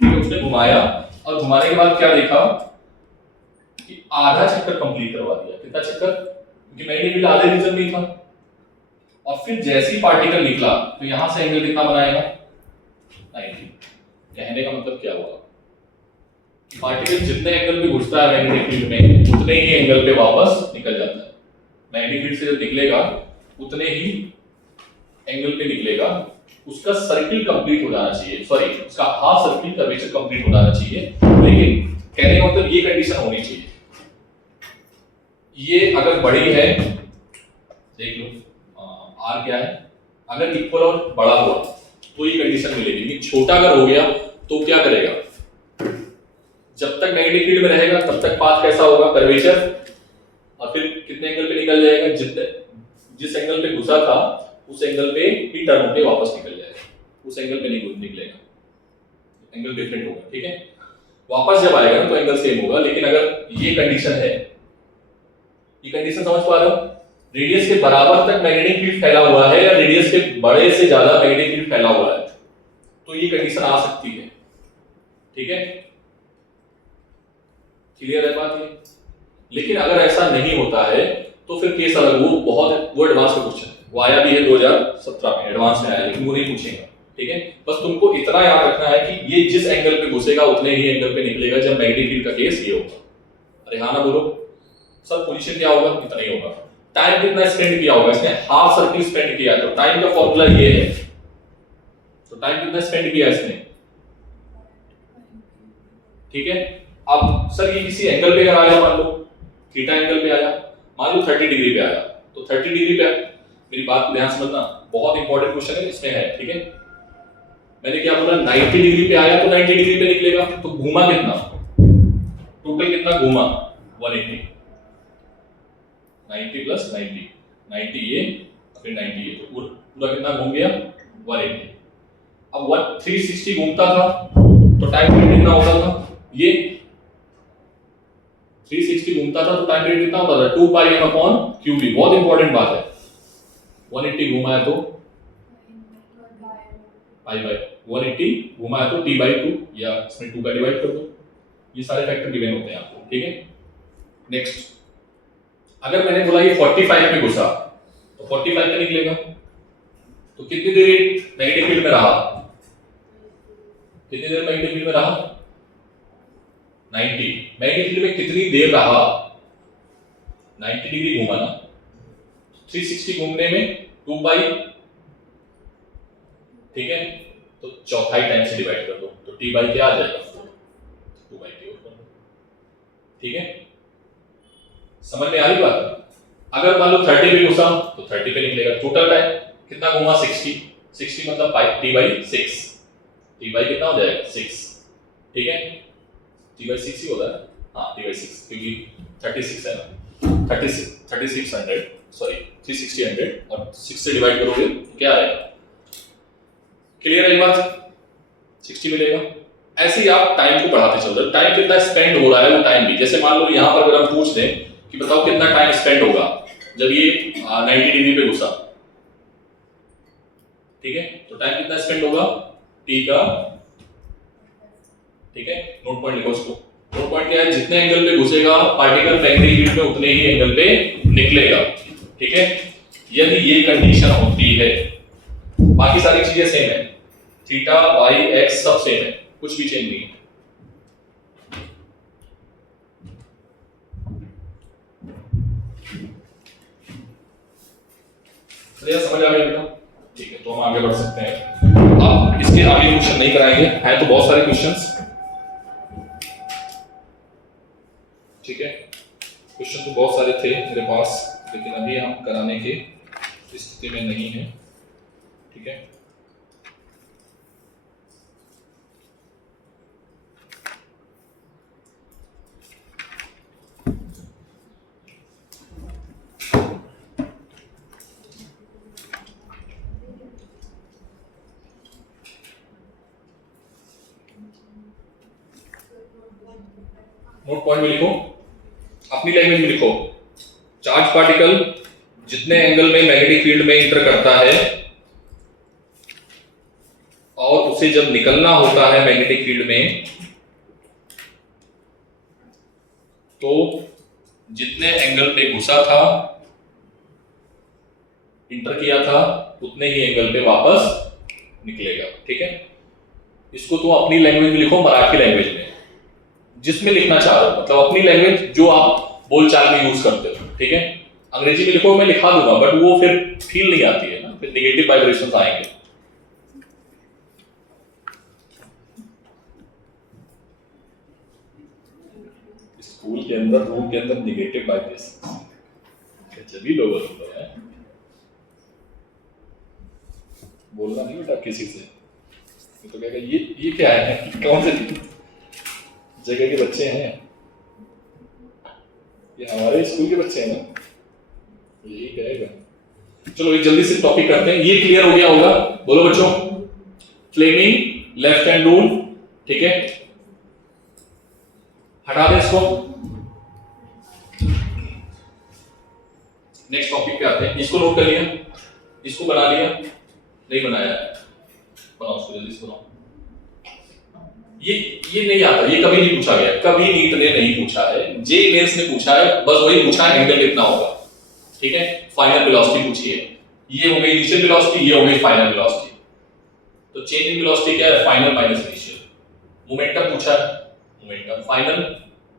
ठीक है। उसने घुमाया और घुमाने के बाद क्या देखा कि आधा चक्कर कंप्लीट करवा दिया, कितना चक्कर, क्योंकि मैग्नेटिक फील्ड आधे रीजन में था, और फिर जैसे ही पार्टिकल निकला तो यहां से एंगल कितना बनाएगा, 90। कहने का मतलब क्या हुआ, पार्टिकल जितने एंगल पे घुसता है मैग्नेटिक फील्ड में उतने ही एंगल पे वापस निकल जाता है, मैग्नेटिक फील्ड से जब निकलेगा उतने ही एंगल पे निकलेगा, उसका सर्किल कंप्लीट हो जाना चाहिए, सॉरी उसका हाफ सर्किल कर्वेचर कंप्लीट हो जाना चाहिए, लेकिन कहने का मतलब ये कंडीशन होनी चाहिए, ये अगर बड़ी है देख लो आर क्या है, अगर इक्वल और बड़ा हुआ तो ये कंडीशन मिलेगी, लेकिन छोटा अगर हो गया तो क्या करेगा, जब तक नेगेटिव फील्ड में रहेगा तब तक पाथ कैसा होगा, कर्वेचर, और फिर कितने एंगल पे निकल जाएगा, जितने जिस एंगल पे घुसा था उस एंगल पे ही टर्न होकर वापस निकल जाएगा, उस एंगल पे नहीं निकलेगा, एंगल डिफरेंट होगा, ठीक है। वापस जब आएगा तो एंगल सेम होगा, लेकिन अगर ये कंडीशन है, ये कंडीशन समझ पा रहे हो, रेडियस के बराबर तक मैग्नेटिक फील्ड फैला हुआ है या रेडियस के बड़े से ज्यादा मैग्नेटिक फील्ड फैला हुआ है, तो ये कंडीशन आ सकती है, ठीक है, क्लियर है बात ये। लेकिन अगर ऐसा नहीं होता है तो फिर केस अलग, वो एडवांस का क्वेश्चन है, वो आया भी है 2017 में, एडवांस में आया, लेकिन वो नहीं पूछेगा, ठीक है। बस तुमको इतना याद रखना है कि ये जिस एंगल पे घुसेगा उतने ही एंगल पे निकलेगा, जब मैग्नेटिक फील्ड का केस ये होगा। अरे हाँ ना बोलो, सब पोजीशन क्या होगा, इतना ही होगा। टाइम कितना स्पेंड किया होगा, इसने हाफ सर्किल स्पेंड किया, तो टाइम का फॉर्मूला ये है, तो टाइम कितना स्पेंड किया इसने, ठीक है। अब सर ये किसी एंगल पे आया, मान लो थीटा एंगल पे आया, मान लो 30 डिग्री पे आया, तो 30 डिग्री पे, मेरी बात को ध्यान समझना, बहुत इंपॉर्टेंट क्वेश्चन है, इसमें है, ठीक है। मैंने क्या बोला, 90 डिग्री पे आया तो 90 डिग्री पे निकलेगा, तो घूमा कितना, टोटल कितना घूमा, 180, 90 प्लस 90, 90 ये फिर 90 ये, तो पूरा कितना घूम गया, 180। अब 360 घूमता था तो टाइम पीरियड कितना होता था, ये 360 घूमता था तो टाइम पीरियड कितना होता था, 2 पाई m अपॉन qb, बहुत इंपॉर्टेंट बात है। 180 घुमा है तो पाई बाय 180 घुमा है तो t बाई 2, या इसमें 2 का डिवाइड कर दो, ये सारे फैक्टर गिवन होते हैं आपको, ठीक है। नेक्स्ट, अगर मैंने बोला ये 45 पे घुसा तो 45 पे निकलेगा, तो कितनी देर नेगेटिव फील्ड में रहा, कितनी देर नेगेटिव फील्ड में रहा, 90, मैग्नेटिक फील्ड में कितनी देर रहा, 90 डिग्री घूमा ना, 360 घूमने में 2 पाई, ठीक है, तो चौथाई टाइम से डिवाइड कर दो, तो t बाई क्या आ जाएगा, 2 बाई t कर दो, ठीक है। समझ में आ रही बात। अगर मान लो 30 पे घुसा तो 30 पे निकलेगा, टोटल टाइम कितना घूमा, 60, 60 मतलब पाई t बाई 6, t बाई कितना हो जाएगा 6, ठीक है, t बाई 6 ही होता है, हाँ t बाई 6, क्योंकि 36 है ना, 3600 सॉरी 360 और 6 से डिवाइड करोगे तो क्या आएगा, क्लियर है ये बात, 60 मिलेगा। ऐसे ही आप टाइम को बढ़ाते चल रहे हो, टाइम कितना स्पेंड हो रहा है वो टाइम भी, जैसे मान लो यहाँ पर अगर हम पूछ दें कि बताओ कितना टाइम स्पेंड होगा जब ये 90 डिग्री पे घुसा, ठीक है, तो टाइम कितना स्पेंड होगा, t का, ठीक है, नोट पॉइंट लिखो उसको, नोट पॉइंट क्या है, जितने एंगल पे घुसेगा पार्टिकल मैग्नेटिक फील्ड में उतने ही एंगल पे निकलेगा, ठीक है, यदि ये कंडीशन होती है, बाकी सारी चीजें सेम है, थीटा वाई एक्स सब सेम है, कुछ भी चेंज नहीं है। समझ आ गया बेटा, ठीक है, तो हम आगे बढ़ सकते हैं। अब इसके आगे क्वेश्चन नहीं कराएंगे, हैं तो बहुत सारे क्वेश्चंस, ठीक है, क्वेश्चन तो बहुत सारे थे मेरे पास, लेकिन अभी हम कराने के स्थिति में नहीं है, ठीक है। नोट पॉइंट में लिखो, अपनी लैंग्वेज में लिखो, चार्ज पार्टिकल जितने एंगल में मैग्नेटिक फील्ड में इंटर करता है और उसे जब निकलना होता है मैग्नेटिक फील्ड में, तो जितने एंगल पे घुसा था, इंटर किया था, उतने ही एंगल पे वापस निकलेगा, ठीक है। इसको तुम अपनी लैंग्वेज में लिखो, मराठी लैंग्वेज में, जिसमें लिखना चाह रहे हो, मतलब अपनी लैंग्वेज जो आप बोलचाल में यूज करते हो, ठीक है। अंग्रेजी में लिखो, मैं लिखा दूंगा, बट वो फिर फील नहीं आती है ना, फिर नेगेटिव वाइब्रेशंस आएंगे। स्कूल के अंदर, रूम के अंदर नेगेटिव वाइब्रेशन, सभी लोग होते हैं, बोलना नहीं बेटा किसी से, तो कहेगा ये क्या है, कौन से जगह के बच्चे हैं, ये हमारे स्कूल के बच्चे हैं ना, यही कहेगा। चलो एक जल्दी से टॉपिक करते हैं, ये क्लियर हो गया होगा, बोलो बच्चों। फ्लेमिंग लेफ्ट हैंड रूल, ठीक है, हटा दे इसको। नेक्स्ट टॉपिक पे आते हैं, इसको नोट कर लिया, इसको बना लिया, नहीं बनाया, बनाओ उसको जल्दी से बनाओ। ये नहीं आता, ये कभी नहीं पूछा गया, कभी नीट ने नहीं पूछा है, जे मेंस ने पूछा है, बस वही पूछा है एंगल कितना होगा, ठीक है। फाइनल वेलोसिटी पूछी है, ये हो गई इनिशियल वेलोसिटी, ये हो गई फाइनल वेलोसिटी। तो चेंज इन वेलोसिटी क्या है, फाइनल माइनस इनिशियल। मोमेंटम पूछा है, momentum final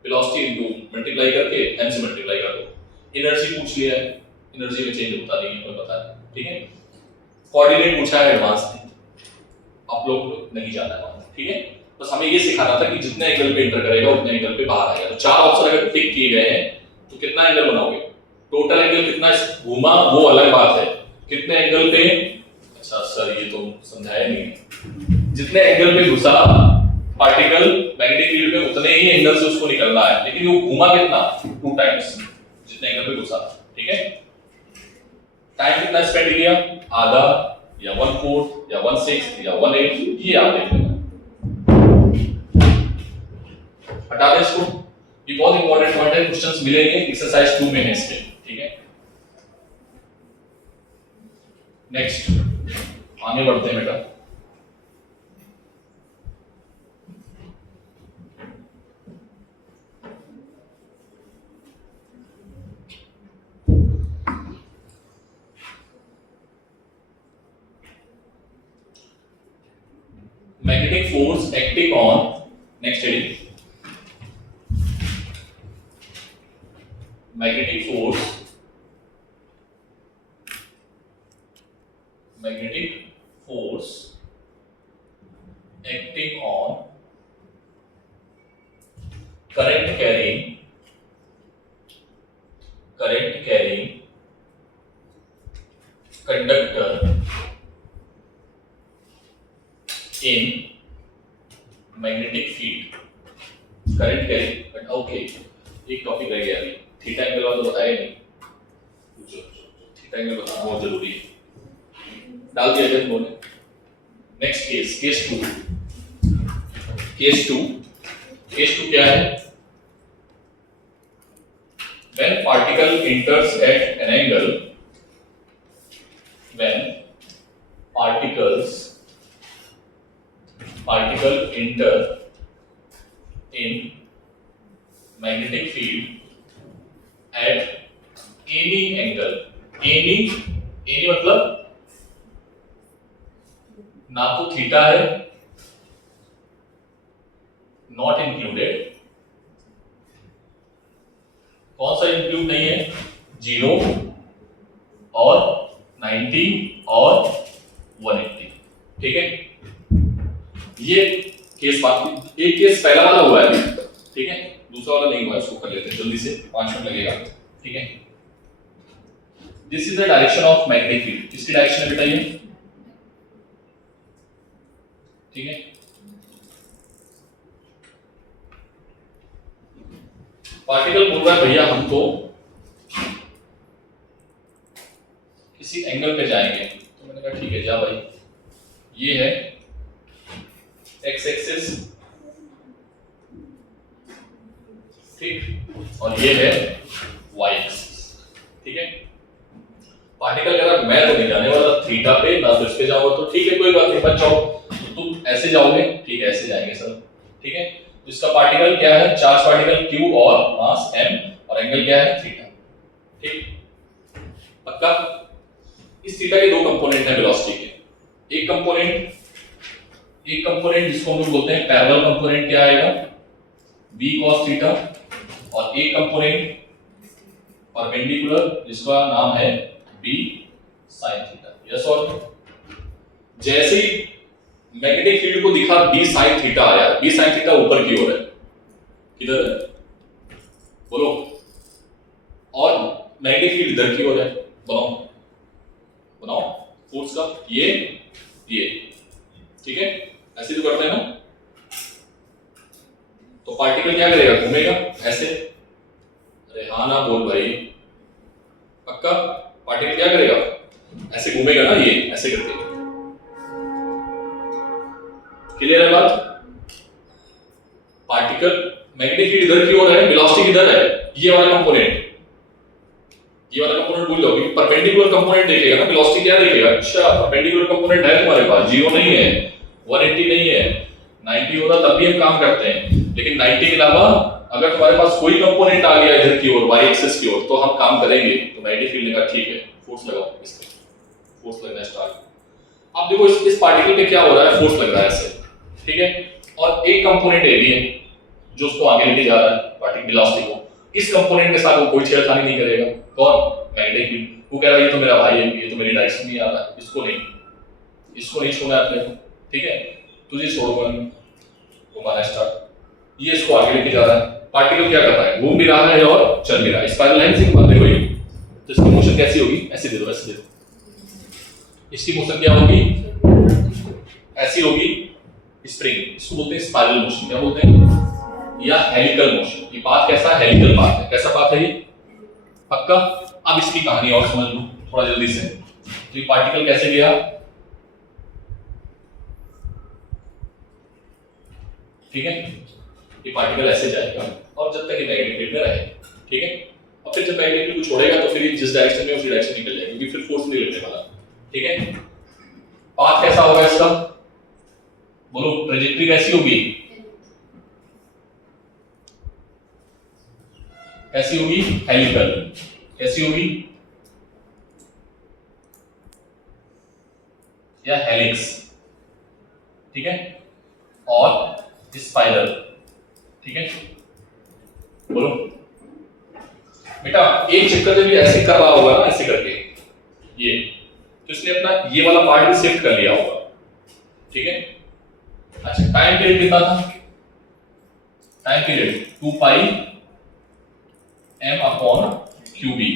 velocity into multiply करके m से मल्टीप्लाई कर दो। एनर्जी पूछ लिया है, एनर्जी में चेंज होता नहीं है, कोई पता है, ठीक है। कोऑर्डिनेट पूछा है, एडवांस नहीं, आप लोग नहीं जाना है, ठीक है। बस हमें ये सिखाना था कि जितने एंगल पे एंटर करेगा उतने एंगल पे बाहर आएगा। तो चार ऑप्शन अगर टिक किए गए हैं तो कितना एंगल बनाओगे, टोटल एंगल कितना घूमा वो अलग बात है, कितने एंगल पे, अच्छा सर ये तो समझाया नहीं, जितने एंगल पे घुसा पार्टिकल मैग्नेटिक फील्ड में उतने ही एंगल से उसको निकलना है, लेकिन वो घूमा कितना, 2 टाइम्स जितने एंगल पे घुसा, ठीक है। टाइम कितना स्पेंड किया, आधा या 1/4 या 1/6 या 1/8, ये आप देख लेना। हटा दे इसको, ये बहुत इंपॉर्टेंट पॉइंट है, क्वेश्चंस मिलेंगे एक्सरसाइज 2 में है इसके, ठीक है। नेक्स्ट आगे बढ़ते हैं बेटा। Magnetic force acting on, next heading, magnetic force acting on current carrying conductor in magnetic field, current carrying, okay एक टॉपिक रह गया अभी, थीटा एंगल वाला तो बताया नहीं, थीटा एंगल बताना बहुत जरूरी है, डाल दिया जब बोले। नेक्स्ट केस टू क्या है, when particle enters at an angle, when particle enter in magnetic field at any angle, any मतलब ना तो थीटा है, नॉट इंक्लूडेड, कौन सा इंक्लूड नहीं है, 0 और 90 और 180, ठीक है। ये केस बाकी, एक केस पहला वाला हुआ है, ठीक है, दूसरा वाला नहीं हुआ, इसको कर लेते हैं जल्दी से, 5 मिनट लगेगा, ठीक है। This is the direction of magnetic field, किसकी डायरेक्शन है बेटा ये, ठीक है। पार्टिकल बोल रहा है भैया हमको किसी एंगल पे जाएंगे, तो मैंने कहा ठीक है जा भाई, ये है एक्स एक्सिस, ठीक, और ये है वाई एक्सिस, ठीक है। पार्टिकल कह रहा मैं तो नहीं जाने वाला थीटा पे, ना तो इस पे जाऊंगा, तो ठीक है कोई बात नहीं, बच जाओ, तो तुम ऐसे जाओगे, ठीक है ऐसे जाएंगे सर, ठीक है। तो इसका पार्टिकल क्या है, चार्ज पार्टिकल q और मास m और एंगल क्या है थीटा, ठीक, पक्का। इस थीटा के दो कंपोनेंट हैं वेलोसिटी के, एक कंपोनेंट जिसको हम लोग बोलते हैं पैरेलल कंपोनेंट, क्या आएगा v cos थीटा, और एक कंपोनेंट परपेंडिकुलर जिसका नाम है b sin थीटा, यस और नो। जैसे ही मैग्नेटिक फील्ड को दिखा b sin थीटा आया, b sin थीटा ऊपर की ओर है, किधर है बोलो, और मैग्नेटिक फील्ड इधर की ओर है, बनाओ फोर्स का, ये ये, ठीक है, ऐसे तो करते हैं ना। तो पार्टिकल क्या करेगा, घूमेगा ऐसे। अरे हाँ ना बोल भाई, पक्का? पार्टिकल क्या करेगा, ऐसे घूमेगा ना, ये ऐसे करके। क्लियर है बात? पार्टिकल मैग्नेटिक फील्ड इधर की ओर है, वेलोसिटी किधर है, ये वाला कंपोनेंट, ये वाला कंपोनेंट भूल जाओ, परपेंडिकुलर कंपोनेंट देखेगा ना, वेलोसिटी क्या देखेगा, अच्छा परपेंडिकुलर कंपोनेंट है तुम्हारे पास, 0 नहीं है, 180 नहीं है, 90 होता तब भी हम काम करते हैं, लेकिन 90 के अलावा अगर तुम्हारे पास कोई कंपोनेंट आ गया इधर की ओर, वाई एक्सिस की ओर, तो हम काम करेंगे। तो मैग्नेटिक फील्ड ने कहा ठीक है, फोर्स लगाओ इस पे, फोर्स लगना स्टार्ट। अब देखो इस पार्टिकल पे क्या हो रहा है, फोर्स लग रहा है ऐसे, ठीक है, और एक कंपोनेंट ए भी है जो उसको आगे लेके जा रहा है, पार्टिकल वेलोसिटी को। इस कंपोनेंट के साथ वो कोई छेड़खानी नहीं करेगा, कौन, मैग्नेटिक फील्ड। वो कह रहा है ये तो मेरा भाई है, ये तो मेरी डायरेक्शन में आ रहा है, इसको नहीं छोड़ना है अपने को, ठीक है, तुझे छोड़ूंगा नहीं, घुमाना स्टार्ट। ये इसको आगे लेके जा रहा है, पार्टिकल क्या कर रहा है, घूम भी रहा है और चल भी रहा है, स्पाइरल लाइन से घुमाते हुए। तो इसकी मोशन कैसी होगी, ऐसे दे दो, ऐसे दे दो। इसकी मोशन क्या होगी, ऐसी होगी, स्प्रिंग, इसको बोलते हैं स्पाइरल मोशन, क्या बोलते हैं, या हेलिकल मोशन। ये पाथ कैसा है, हेलिकल पाथ है। कैसा पाथ है ये, पक्का? अब इसकी कहानी और समझ लो थोड़ा जल्दी से। तो ये पार्टिकल कैसे गया, ठीक है, ये पार्टिकल ऐसे जाएगा और जब तक ये मैग्नेटिक फील्ड में रहे, ठीक है, और फिर जब मैग्नेटिक फील्ड को छोड़ेगा तो फिर ये जिस डायरेक्शन में उसी डायरेक्शन निकल जाएगा, क्योंकि फिर फोर्स नहीं लगने वाला, ठीक है। पाथ कैसा होगा इसका, बोलो, ट्रेजेक्टरी कैसी होगी, कैसी होगी, हेलिकल, कैसी होगी, या हेलिक्स, ठीक है, और स्पाइरल, ठीक है। बोलो बेटा, एक चक्कर जब ये ऐसे कर रहा होगा ना, ऐसे करके ये, तो इसने अपना ये वाला पार्ट भी शिफ्ट कर लिया होगा, ठीक है। अच्छा, टाइम पीरियड कितना था, time period 2 pi m upon Q B.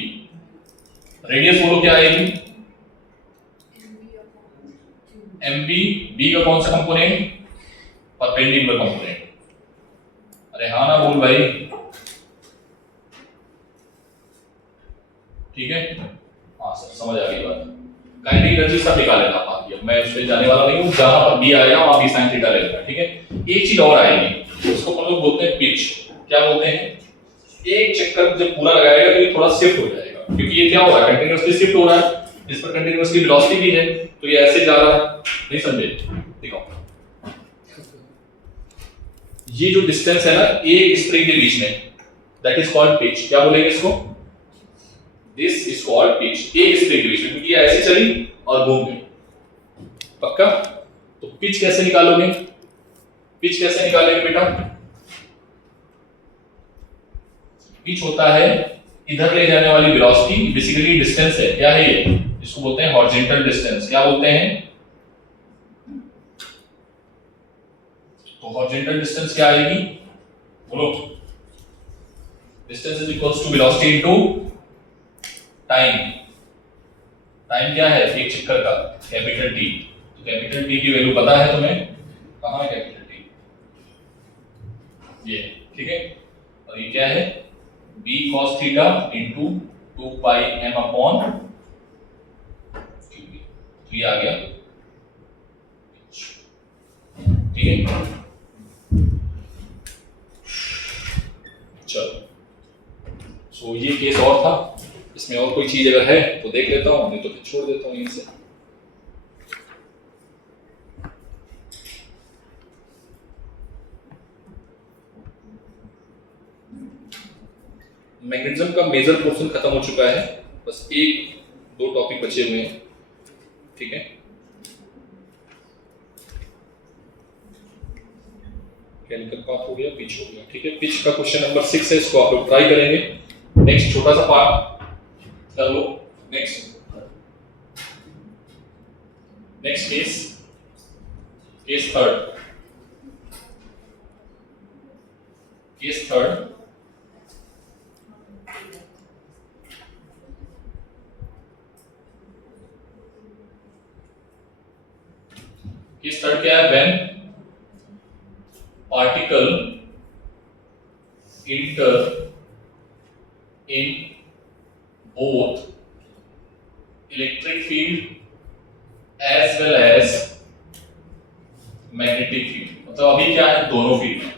Radius बोलो क्या आएगी, एम बी, बी का कौन सा कंपोनेंट, परपेंडिकुलर कंपोनेंट। अरे हाँ ना बोल भाई, ठीक है, हाँ सर समझ आ गई बात। काइनेटिक एनर्जी सब निकाल लेना आप, मैं उस पे जाने वाला नहीं हूँ, जहां पर बी आएगा वहां बी साइन थीटा ले लेना, ठीक है। एक चीज और आएगी, उसको हम लोग बोलते हैं पिच, क्या बोलते हैं, एक चक्कर जब पूरा लगाएगा तो ये थोड़ा शिफ्ट हो जाएगा, क्योंकि ये क्या हो रहा है, कंटीन्यूअसली शिफ्ट हो रहा है, इस पर कंटीन्यूअसली वेलोसिटी भी है, तो ये ऐसे जा रहा है, नहीं समझे, देखो ये जो डिस्टेंस है ना एक स्प्रिंग के बीच में, दैट इज कॉल्ड पिच। क्या बोलेंगे इसको, दिस इज कॉल्ड पिच, एक स्प्रिंग के बीच में, क्योंकि ये ऐसे चली और घूम गई, पक्का? तो पिच कैसे निकालोगे, पिच कैसे निकालेंगे बेटा, पिच होता है इधर ले जाने वाली वेलोसिटी, बेसिकली डिस्टेंस है, क्या है ये, इसको बोलते हैं हॉरिजॉन्टल डिस्टेंस। क्या बोलते हैं, तो हॉरिजॉन्टल डिस्टेंस क्या आएगी, बोलो, distance is equals to velocity into time. Time क्या है, एक चक्कर का, कैपिटल टी। तो कैपिटल टी की वैल्यू पता है तुम्हें, कहां है कैपिटल टी, ये, ठीक है। और ये क्या है, b cos theta into 2 pi m upon cube. तो ये आ गया, ठीक है। चलो, सो ये केस और था, इसमें और कोई चीज अगर है तो देख लेता हूं, नहीं तो फिर छोड़ देता हूं यहीं से। मैग्नेटिज्म का मेजर पोर्शन खत्म हो चुका है, बस एक दो टॉपिक बचे हुए हैं, ठीक है। केमिकल पाथ हो गया, पिच हो गया, ठीक है। पिच का क्वेश्चन नंबर 6 है, इसको आप लोग ट्राई करेंगे। नेक्स्ट छोटा सा पार्ट कर लो, next case third, case third क्या है? When particle enter in both electric field as well as magnetic field. मतलब अभी क्या है? दोनों फील्ड है।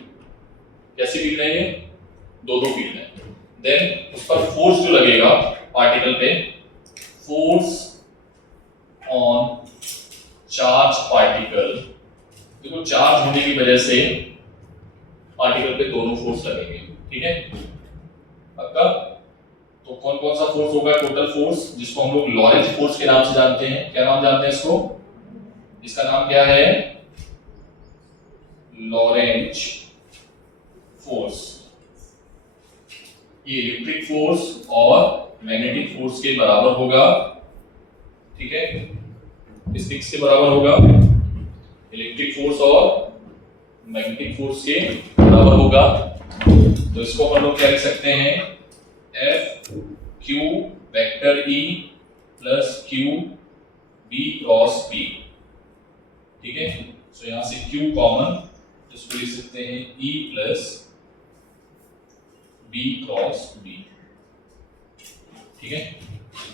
कैसी फील्ड है ये? दोनों फील्ड है। देन उस पर फोर्स जो लगेगा पार्टिकल पे, फोर्स ऑन चार्ज पार्टिकल, देखो चार्ज होने की वजह से पार्टिकल पे दोनों फोर्स लगेंगे, ठीक है? पक्का? तो कौन कौन सा फोर्स होगा? टोटल फोर्स, जिसको हम लोग लॉरेंज फोर्स के नाम से जानते हैं। क्या नाम जानते हैं इसको? इसका नाम क्या है? Lorentz force. ये इलेक्ट्रिक फोर्स और मैग्नेटिक फोर्स के बराबर होगा, ठीक है? इसके किसके बराबर होगा? इलेक्ट्रिक फोर्स और मैग्नेटिक फोर्स के बराबर होगा। तो इसको हम लोग क्या लिख सकते हैं? F Q vector E plus Q B cross B, ठीक है? तो यहां से Q कॉमन, इसको लिख सकते हैं E plus B cross B, ठीक है?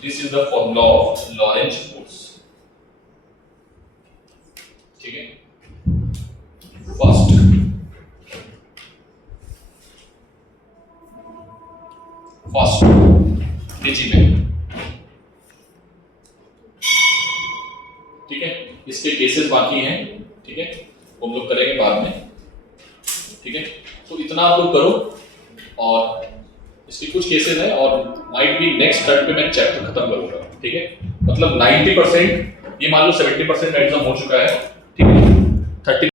This is the formula of Lorentz force, ठीक है? फर्स्ट तेजी में, ठीक है? इसके केसेस बाकी हैं, ठीक है? वो हम लोग करेंगे बाद में, ठीक है? तो इतना आप लोग करो, और इसके कुछ केसेस हैं और माइट बी नेक्स्ट थर्ड पे मैं चैप्टर खत्म करूंगा, ठीक है? मतलब 90%, ये मान लो 70% एग्जाम हो चुका है, ठीक है? 30